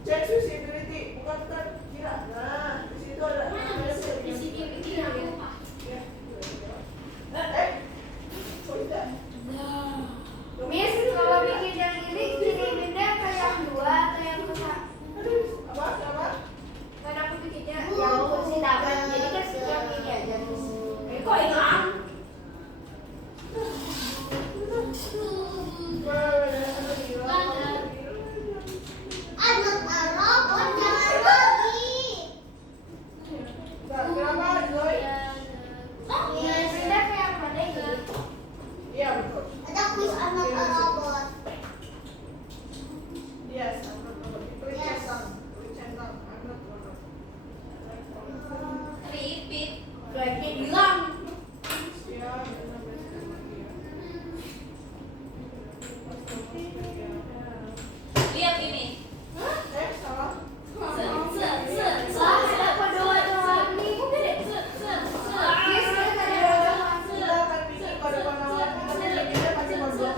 cek visibility. Bukan kira. Nah, di situ ada. Di sini ini yang apa? Kok tidak? Miss, kalau bikin yang ini kiriminnya ke yang dua atau yang ke Aduh, apa? kan aku bikinnya yang kursi taman jadi kan yang ini aja Miss. Kok hilang? Anak Arab, jangan lagi. Kenapa, Zoe? Kiriminnya ke yang mana ini? Iya, betul. Ada kuis anak Arab. Yes, I'm not robot. Klik centang. I'm not robot. Repeat. Berarti bilang. Ya, benar benar lagi ya. Lihat ini. Salah. Apa doa-doa ini? Miss, tadi Kita akan bikin pada penawaran kita bikinnya pakai modul.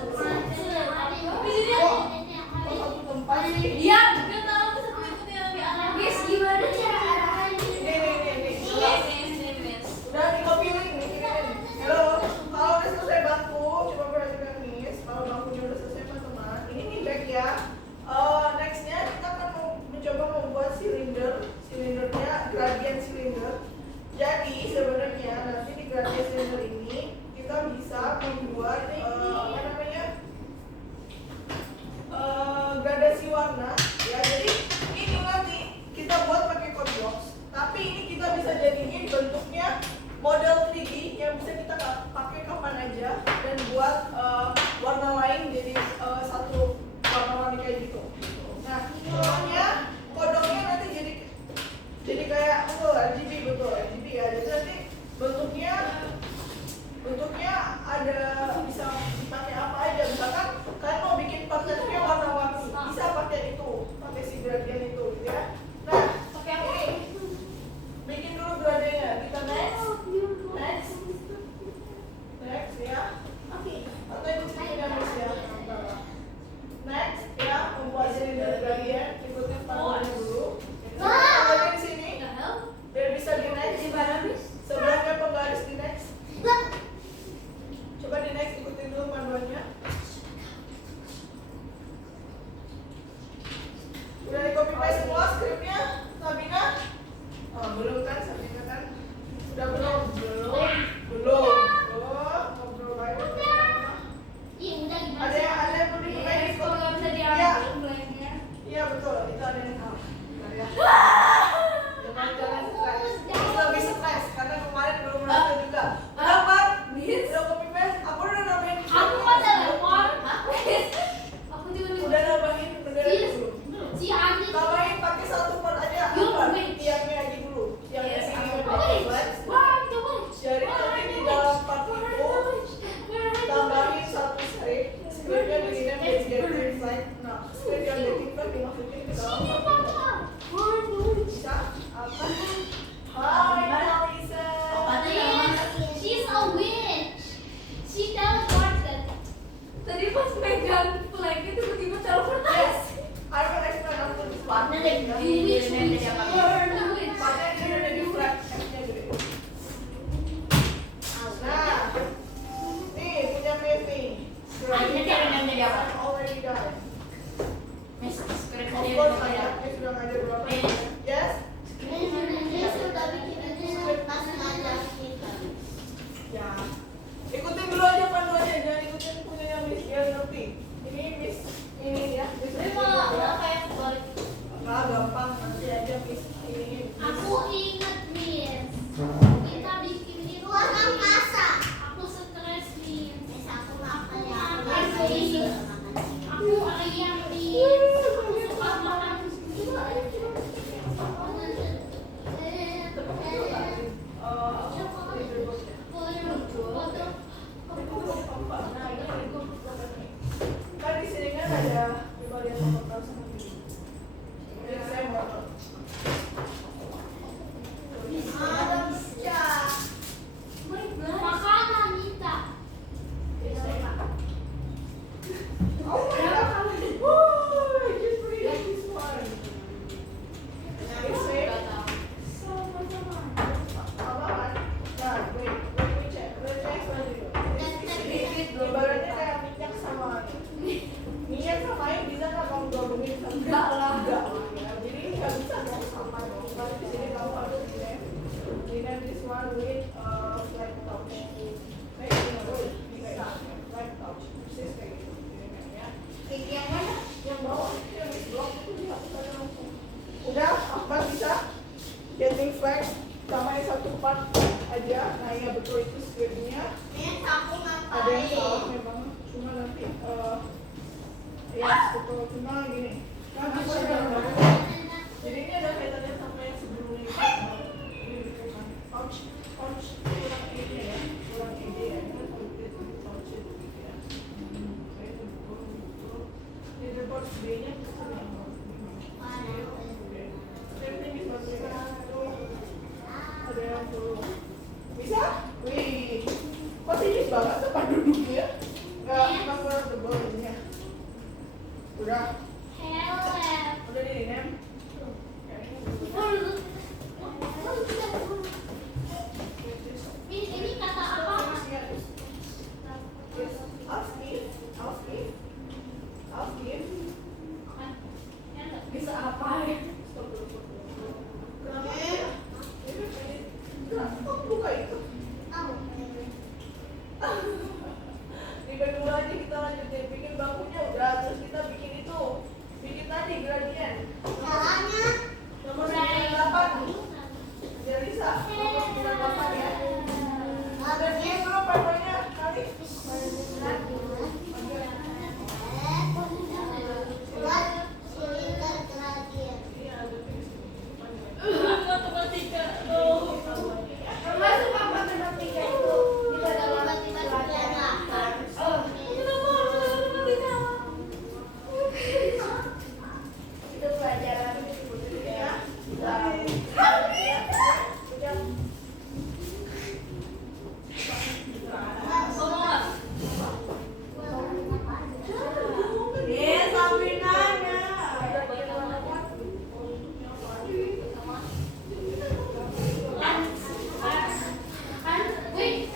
Kok satu tempat sih? Iya, nggak tahu bisa mengikuti yang lebih aneh. Miss, gimana cara arahannya? Nih. Yes. Udah tinggal aja. Nah iya betul itu scriptnya. Ini aku Ada yang salah ngapain? memang, cuma nanti ya betul, cuma gini kan aku jadi ini ada kaitannya sama yang sebelumnya ini bukan pouch kurang ide ya, kurang ide ya, kan itu pouch itu gitu ya. Oke, itu betul. Leaderboard B-nya kita yang oke. Everything is not ada yang perlu bisa? Wih, kok tipis banget tempat duduknya? Nggak comfortable ini ya. Udah di renam. Ini kata apa? Bisa apa ya? Buka itu. Di kedua aja kita lanjutin bikin bangkunya udah, terus kita bikin itu, bikin tadi gradien nomor 98. Jelisa nomor 98 ya. Ada dia belum papernya kali. Matematika. Oh. Termasuk apa matematika itu? Di dalam itu pelajaran. Sambil nanya. Nih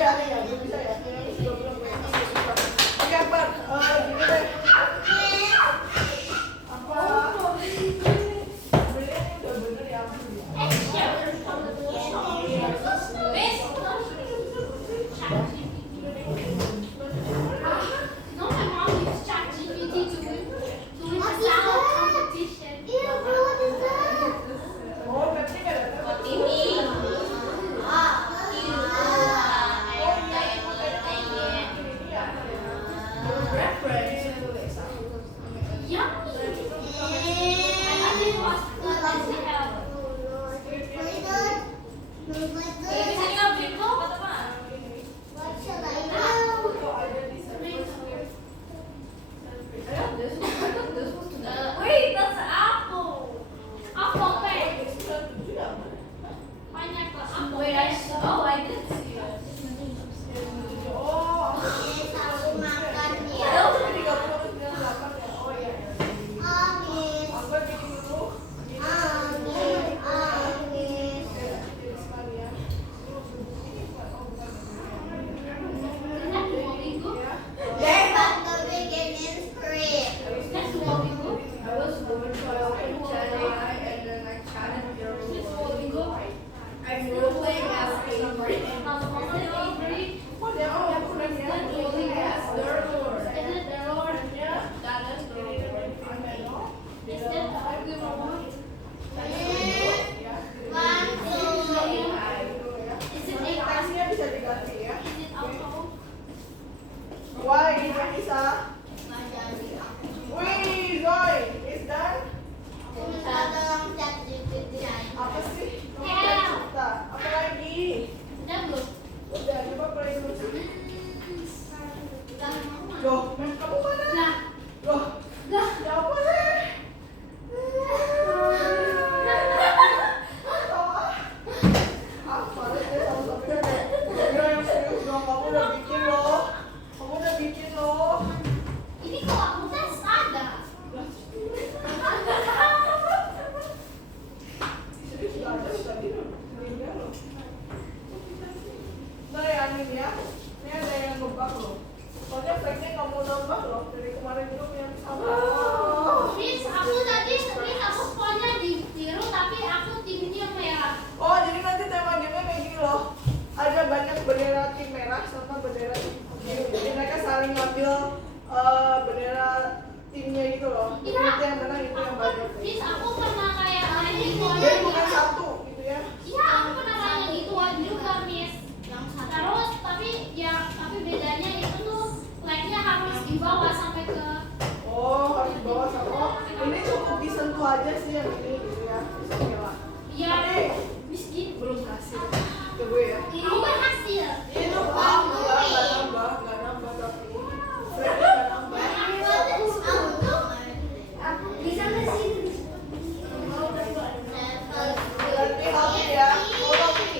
ya, belum bisa ya. Ini sudah belum ya. Oke, Akbar. Gini deh. Apa? Sebenarnya ini udah bener ya. No, my mom used ChatGPT to win the salad competition. Iya, what is that? Oh, berarti nggak ada. Wait, that's an apple. Wait, I did see it. Oh, Yes, aku makan ya. oh, 30 ya. Oh iya. Amin. Akbar bikin dulu. Amin. Amin. Jadi sekalian. Yes, Tante bikin script. I was bored, so I opened ChatAI and then I chatted your I'm role-playing as Avery. Oh, dia mau yang kurang ya. Rolling as Durlord. Ya. That is Durlord. Ya. One, two. Kasihnya bisa diganti ya. Why ini bisa? Wih, Zoe, is done? Minta tolong ChatGPT. Apa sih? Yeah. Cerita. Apa lagi? Udah, coba play dulu. Loh, kamu mana? Loh, ya apa sih? Apa sih sama-sama? Kira yang serius dong, kamu udah bikin loh. Kamu udah bikin loh. Ini kalau aku tes ada. Serius nggak ada tadi loh. Ini loh. Nah ya Amin ya, ini ada yang ngebug loh. Soalnya flagnya nggak mau nambah loh. Dari kemarin itu yang sama. Miss, aku tadi aku sekolahnya di biru tapi aku timnya merah. Oh, jadi nanti tema gamenya kayak gini loh. Ada banyak bendera tim merah sama bendera tim biru. Jadi mereka saling ngambil bendera timnya gitu loh. Jadi Iya. itu yang menang itu yang banyak. Miss, aku pernah kayak main di sekolahnya Jadi bukan satu gitu ya. Iya, aku pernah main yang gituan juga, Miss. Terus tapi bedanya itu tuh flagnya harus dibawa sampai ke Oh, harus dibawa sama. Oh, ini cukup disentuh aja sih yang ini gitu ya. Bisa oke lah. ya Oke. Miss gitu. Belum hasil. Tunggu ya. Aku berhasil. Itu nggak nambah tapi. Flagnya nggak nambah. Bisa nggak sih? Berarti Alvin ya. Follow me.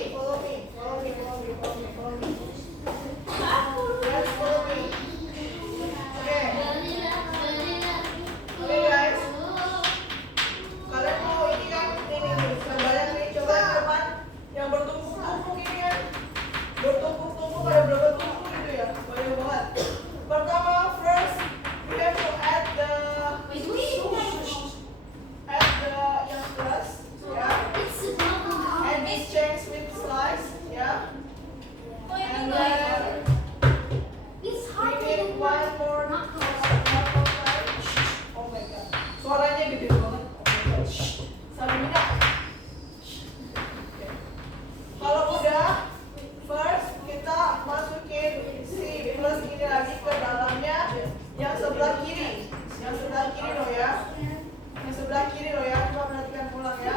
Yes, follow me. Oke. Oke guys. Kalian mau ini kan? Ini gambarnya nih. Coba yang depan. Yang bertumpuk-tumpuk ini kan. Bertumpuk-tumpuk ada berapa tumpuk gitu ya? Banyak banget. Pertama, first we have to add the yang plus ya. And this change with slice ya. And then we need one more time. Oh my god. Suaranya gede banget. Oh my god. Salimina. Kalau udah, first kita masukin si plus ini lagi ke dalamnya yang sebelah kiri. Yang sebelah kiri loh ya. Yang sebelah kiri loh ya. Coba perhatikan pulang ya.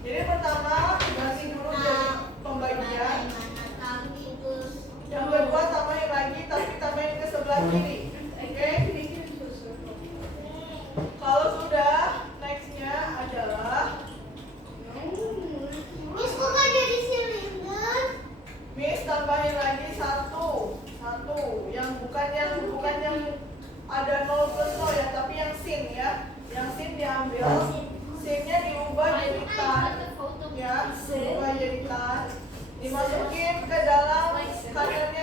Jadi pertama ganti dulu jadi pembagian. Yang kedua tambahin lagi tapi tambahin ke sebelah kiri. Oke? Kalau sudah, nextnya adalah Miss, kok nggak jadi silinder? Miss tambahin lagi satu yang bukan yang ada 0 plus 0 ya, tapi yang sin ya. Yang sin diambil, sinnya diubah jadi tan ya, diubah jadi tan, dimasukin ke dalam kanannya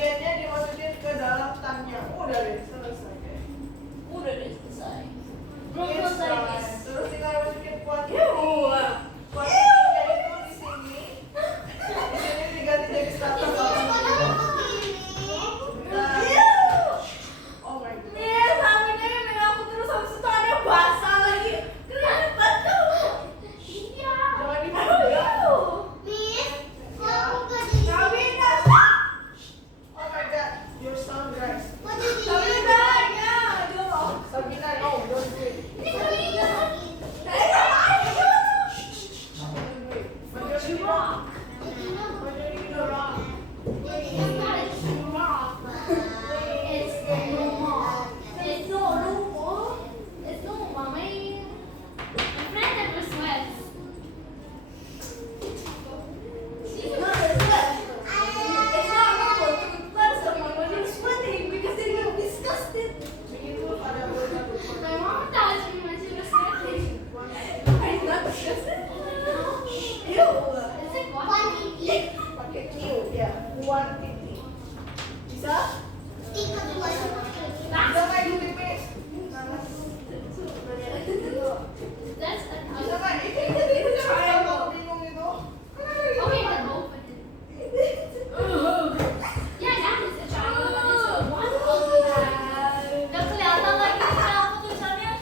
bagiannya dimasukin ke dalam tannya. Udah deh, selesai. Udah deh selesai. Belum It's selesai done. guys. Terus tinggal masukin kuantiti. Ew. Kuantitinya itu di sini. Di sini diganti jadi starter. Ini sekolah begini. Nah, Ew. oh my god. Nih, sapinya yang megang aku terus habis itu ada basah lagi. Keren banget. Iya. Jangan dipegang. Miss, kok aku gak jadi? Sabina. Oh my god, your sound guys. Kok jadi Sabina, ya, dulu. Sabina, no, don't do it. Ini Sabina lagi. Eh, ngapain? But you're doing wrong. Sabina But you're doing it wrong. It's it's no normal. It's no mommy. My friend never sweats. It's not normal to let someone when you're sweating because then you're disgusted. Begitu pada bulan My mom touched me when she was sweating. I'm not disgusted. Ew. It's like what? Quantity. pakai Q ya, quantity. Bisa? Tingkat dua sama. Bisa nggak ibu pipis? That's an Bisa nggak? Itu jangan kalau bingung itu. Okay, then open it. Yeah, that is a triangle, but it's a one. Gak kelihatan lagi apa tulisannya.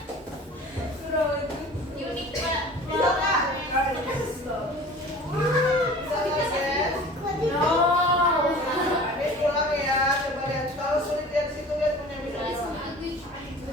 Unik pak. Bisa nggak? Bisa nggak, Sen? No. Ini pulang ya, coba lihat. Kalau sulit lihat situ, lihat punya bisa. Guys, I'm ugly trying to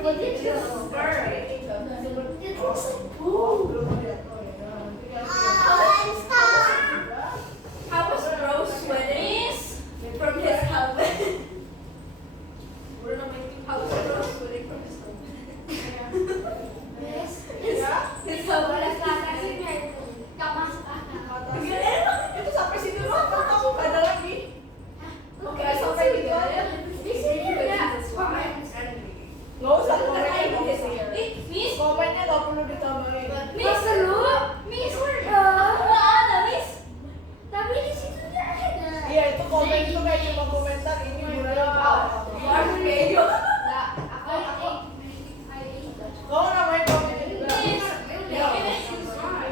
But it's just skirt. It looks like boo. How was Rose sweating from his helmet? How was Rose sweating from his helmet? His helmet. Itu sampai situ doang, kamu gak ada lagi. Oke, sampai gitu aja. Nggak usah komennya dong. Miss, Komennya nggak perlu ditambahin. Miss, Miss, nggak ada, Miss. Tapi di situ nggak ada. Iya itu komen itu kayak cuma komentar ini gunanya apa? Baru bego. Kamu namain komennya juga. Miss, Ya.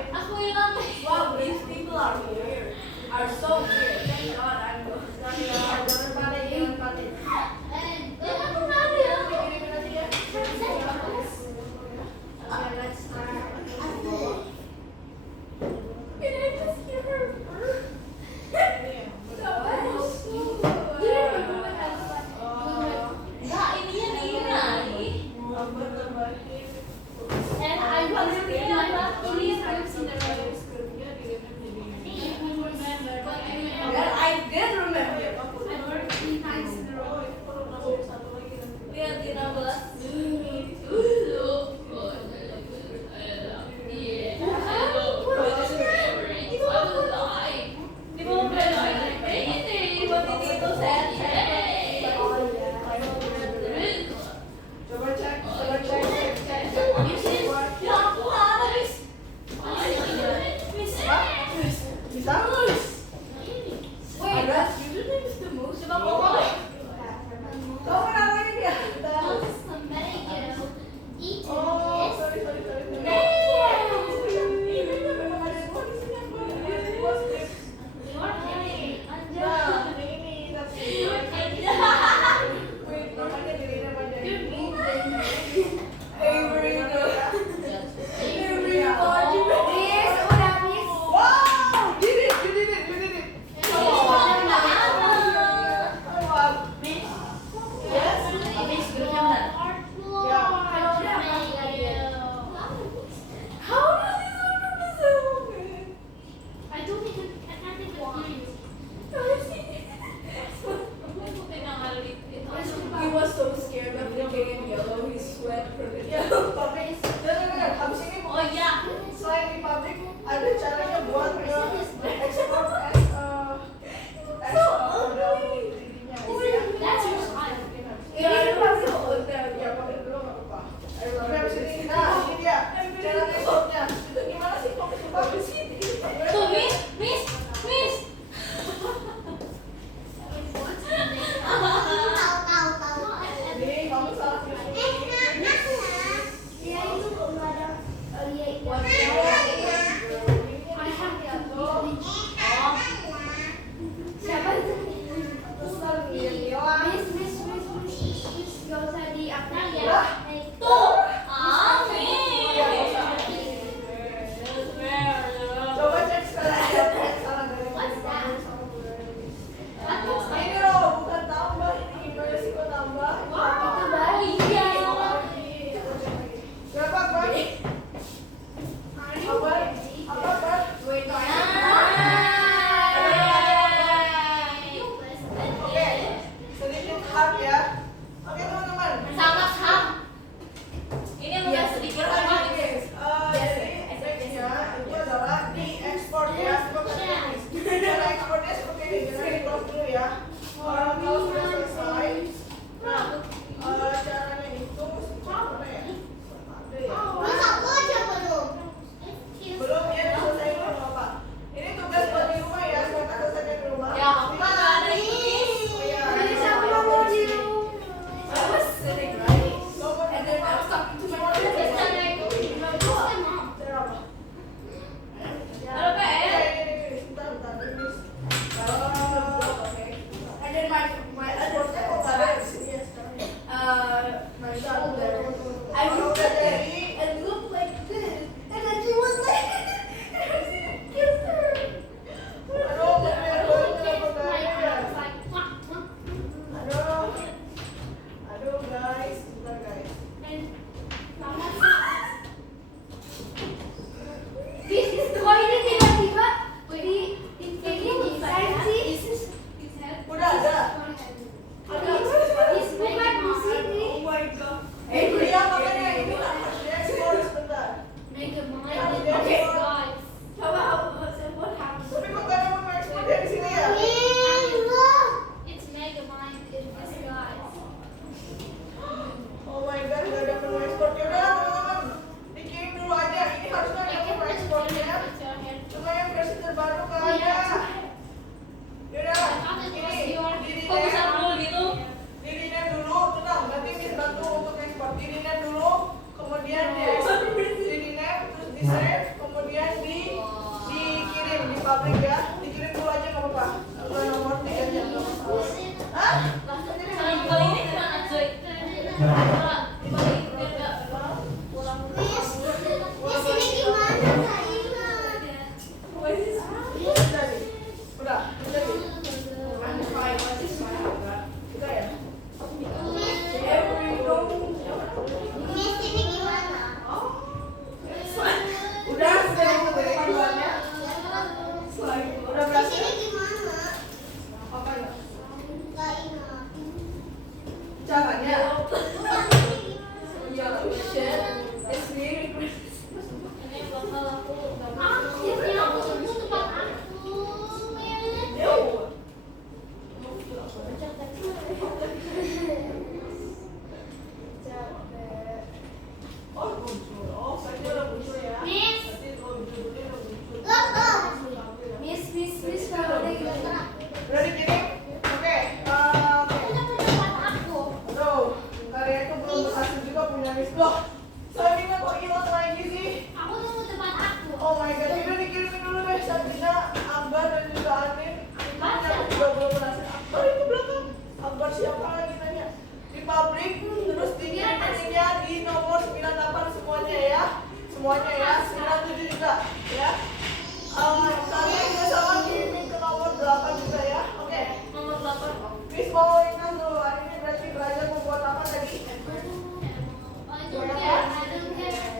aku hilang. Wow, these people are weird. Are so weird. Thank God I'm good. Jangan panik, jangan panik. Ya aku nggak ada. Kirimin aja ya. Can I just hear her? Nggak, ininya nih. And I was thinking about Indian rooms in the room. Well, I did remember. I worked 3 times in a row. Lihat di 16. Coba cek, cek. Bisa? Wait, username is the most. Kamu namanya dia. Oh, sorry. Nah, ini tapi. Wait, namanya dirinya apa aja? Wow, you did it. Yes? I don't even, I can't even hear you. He was so scared of looking in yellow. He sweat from the Ya, publik. Dengar, habis ini Oh iya. selain di publik ada caranya buat ekspor dirinya. That's your smile. Yeah, I don't know. Ya, publik dulu nggak apa-apa. Tapi habis ini, nah ini dia cara ekspornya. Itu gimana sih publik di sini? Tuh, Miss. Nih, kamu salah pilih. Tuh, amin. Coba cek sekali ya, salah dari What's that? Ini loh, bukan tambah ini, gimana sih kok tambah? Berapa, Bang? Apa, Bang? Oke, sedikit hak ya. Oke, teman-teman. Sangat ham. Ini bukan sedikit Jadi, ham. efeknya itu adalah diekspor ya, seperti ini. Cara ekspornya seperti ini, jadi di close dulu ya. Kalau sudah selesai, nah, caranya itu mana ya? Ada ya? Belum ya, diselesaikan belum apa? Ini tugas buat di rumah ya, sekarang selesaikan di rumah. Ya, aku mah nggak ada ini. Oh iya. I was sitting right, and then I was talking to my friend. Halo, PN. Bentar, Miss. And then my other friend, my son there, I looked at her and looked like this, and then she was like, and I kissed her. Aduh guys, bentar guys. di save, kemudian dikirim di pabrik ya. Dikirim dulu aja nggak apa-apa. Kalau nomor 3-nya nggak masalah. Hah? Kali ini gimana Joy? Dibalik biar nggak pulang. Miss ini gimana? Nggak ingat. Udah nih. Udah nih. Udah ya. Miss ini gimana? Udah mau dari keluarnya. Udah Miss berhasil. ini gimana? Apa ya? Nggak ingat. Caranya. Iya, ini gimana? Ini bakal aku Akhirnya aku sembuh tempat aku. Oh muncul. Oh saya udah muncul ya. Miss. Berarti judulnya udah muncul. Miss, kalau udah gitu Udah dikirim? Oke. udah ke tempat aku. Aduh, karya itu belum berhasil juga punya Miss loh. Sabrina kok hilang lagi sih? Aku tunggu tempat aku. Oh my god, udah dikirimin dulu deh Sabrina, Akbar dan juga Anin. Punya aku juga belum berhasil. Akbar itu belakang. Akbar siapa lagi nanya? Di pabrik, terus dikiriminnya di nomor 98 semuanya ya. Semuanya ya, 97 juga ya. Kalian juga sama kirimin ke nomor 8 juga ya. Oke. nomor 8 kok. Miss mau ingat dulu, hari ini berarti belajar membuat apa tadi?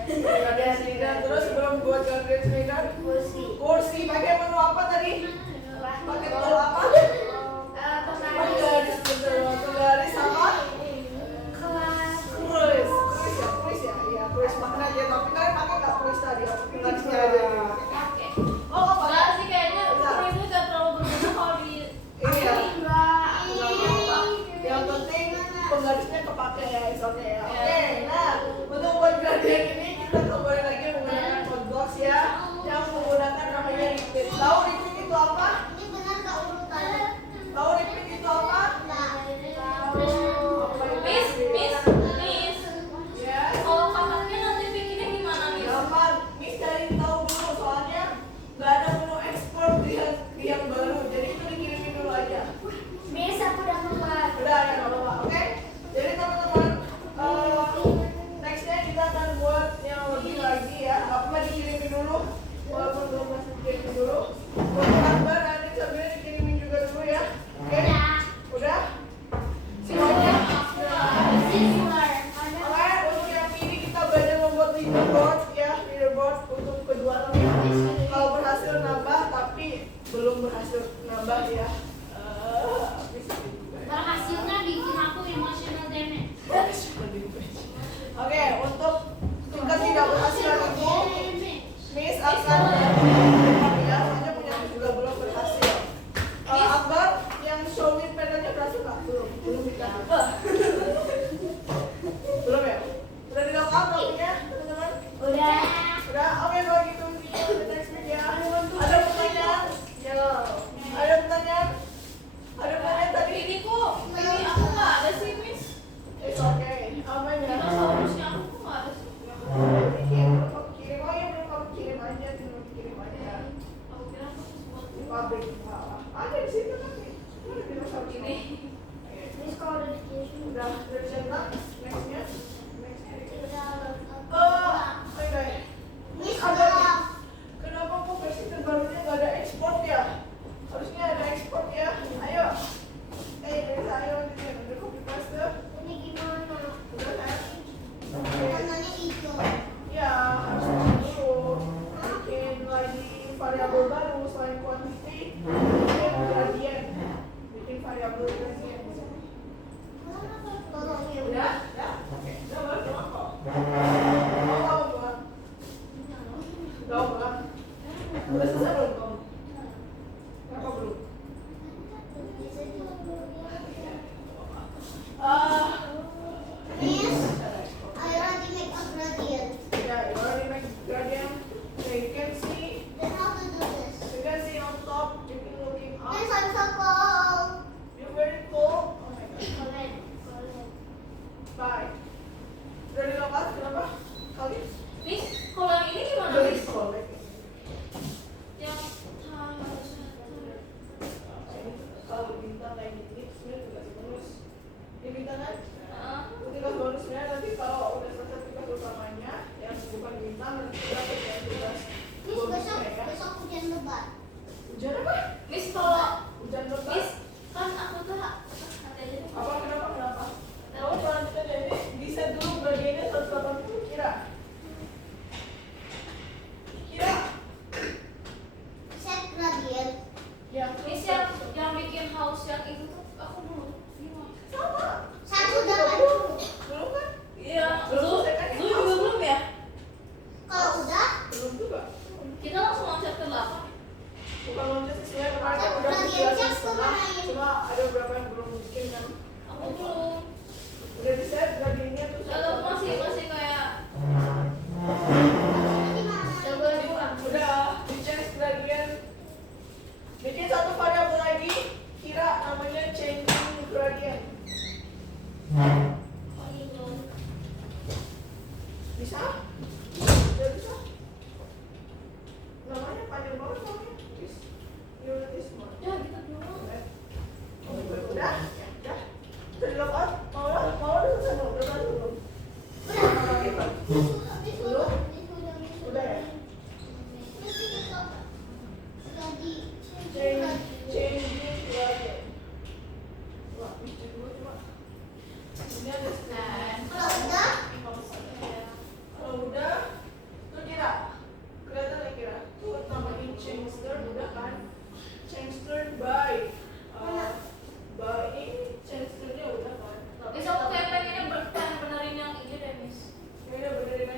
Gradasi dan terus sebelum buat gradasi kan? Kursi. Pakai menu apa tadi? Pakai tool apa? Penggaris betul. Penggaris sama? Kuris. Kuris ya. Iya, kuris makan aja. Tapi kalian pakai nggak kuris tadi? Apa penggarisnya aja? Oke. Oh, apa? Enggak sih kayaknya kurisnya nggak terlalu berguna kalau di Ini ya. Yang penting penggarisnya kepake ya, oke ya. Oke, nah untuk buat gradient ini kita kembali lagi menggunakan codebox ya, yang menggunakan namanya repeat. Tahu repeat itu apa? Ini benar nggak urutannya? Tahu repeat itu apa? Miss. Ya, Kalau kakaknya nanti bikinnya gimana Miss? gampang. Miss cari tahu dulu soalnya nggak ada menu ekspor yang baru, jadi itu dikirimin dulu aja. Miss, aku udah keluar. Udah ya, nggak apa-apa. Oke, jadi teman-teman, nextnya kita akan buat yang lebih lagi ya. Nggak apa-apa dikirimin dulu, walaupun belum masih dikirimin dulu. Untuk Akbar, nanti Sabrina dikirimin juga dulu ya. Oke, udah? Semuanya? Oke, untuk yang ini kita belajar membuat leaderboard ya, leaderboard untuk kejuaraan ya. Kalau berhasil nambah, tapi belum berhasil nambah ya. Bisa juga ya. Berhasilnya bikin aku emotional damage. Oke, untuk tingkat tidak berhasil itu, Miss akan ya, soalnya punya Miss juga belum berhasil. Akbar yang show me pedalnya berhasil nggak? Belum kita. Belum ya? Udah dilengkap waktunya, teman-teman? Udah. Udah, oke kalau gitu see you in the next video. Ada pertanyaan? Ya. Ada pertanyaan? Ada pertanyaan tadi? Ini kok ini aku nggak ada sih Miss. It's okay. Aman ya. Dinosaurusnya aku kok nggak ada sih. Kirim, oh iya belum kamu kirim aja, belum kirim aja. Aku kira aku buat Di pabrik ada di situ nanti. Mana dinosaurus ini. Miss, kalau udah dikirim. Udah bisa bilang nextnya. Udah. Oke. Miss, Ada nih. udah. Kenapa kok versi terbarunya nggak ada ekspor ya? Harusnya ada ekspor ya. Ayo. Bisa ayo gitu. Udah copy paste. Ini gimana? Udah kan? Warnanya hijau. Ya, harus dulu. Bikin lagi variabel baru selain quantity, bikin gradient. Bikin variabel gradient. Tolong ya. Udah? Ya? Oke. Udah baru cuma kok. Oh, buang. Udah buang. Udah selesai belum kamu? Kenapa belum? Miss, I already make a gradient. Yeah, you already make gradient. So you can see, Then how to do this? you can see on top, you can looking up. Miss, I'm so cold. You're very cold. Oh my god. Cold. Bye. Udah dilengkap? Kenapa? Kali? Miss, kalau yang ini gimana Miss? Bisa? Udah bisa? Namanya panjang banget namanya. Eurytisme. Ya gitu doang. Udah? Udah? Udah di lock out? Mau udah selesai belum? Udah kan belum? Belum? Udah ya? Changing level. Wah, bisa dulu cuma. Ini ada stand. Kalau udah, tuh kira. Kelihatan nggak kira? Tuh tambahin change turn, udah kan? Change turn by. By ini change turnnya udah kan? Besok aku kayak pengennya benerin yang ini deh, Miss. Ya udah benerin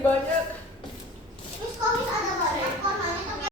banyak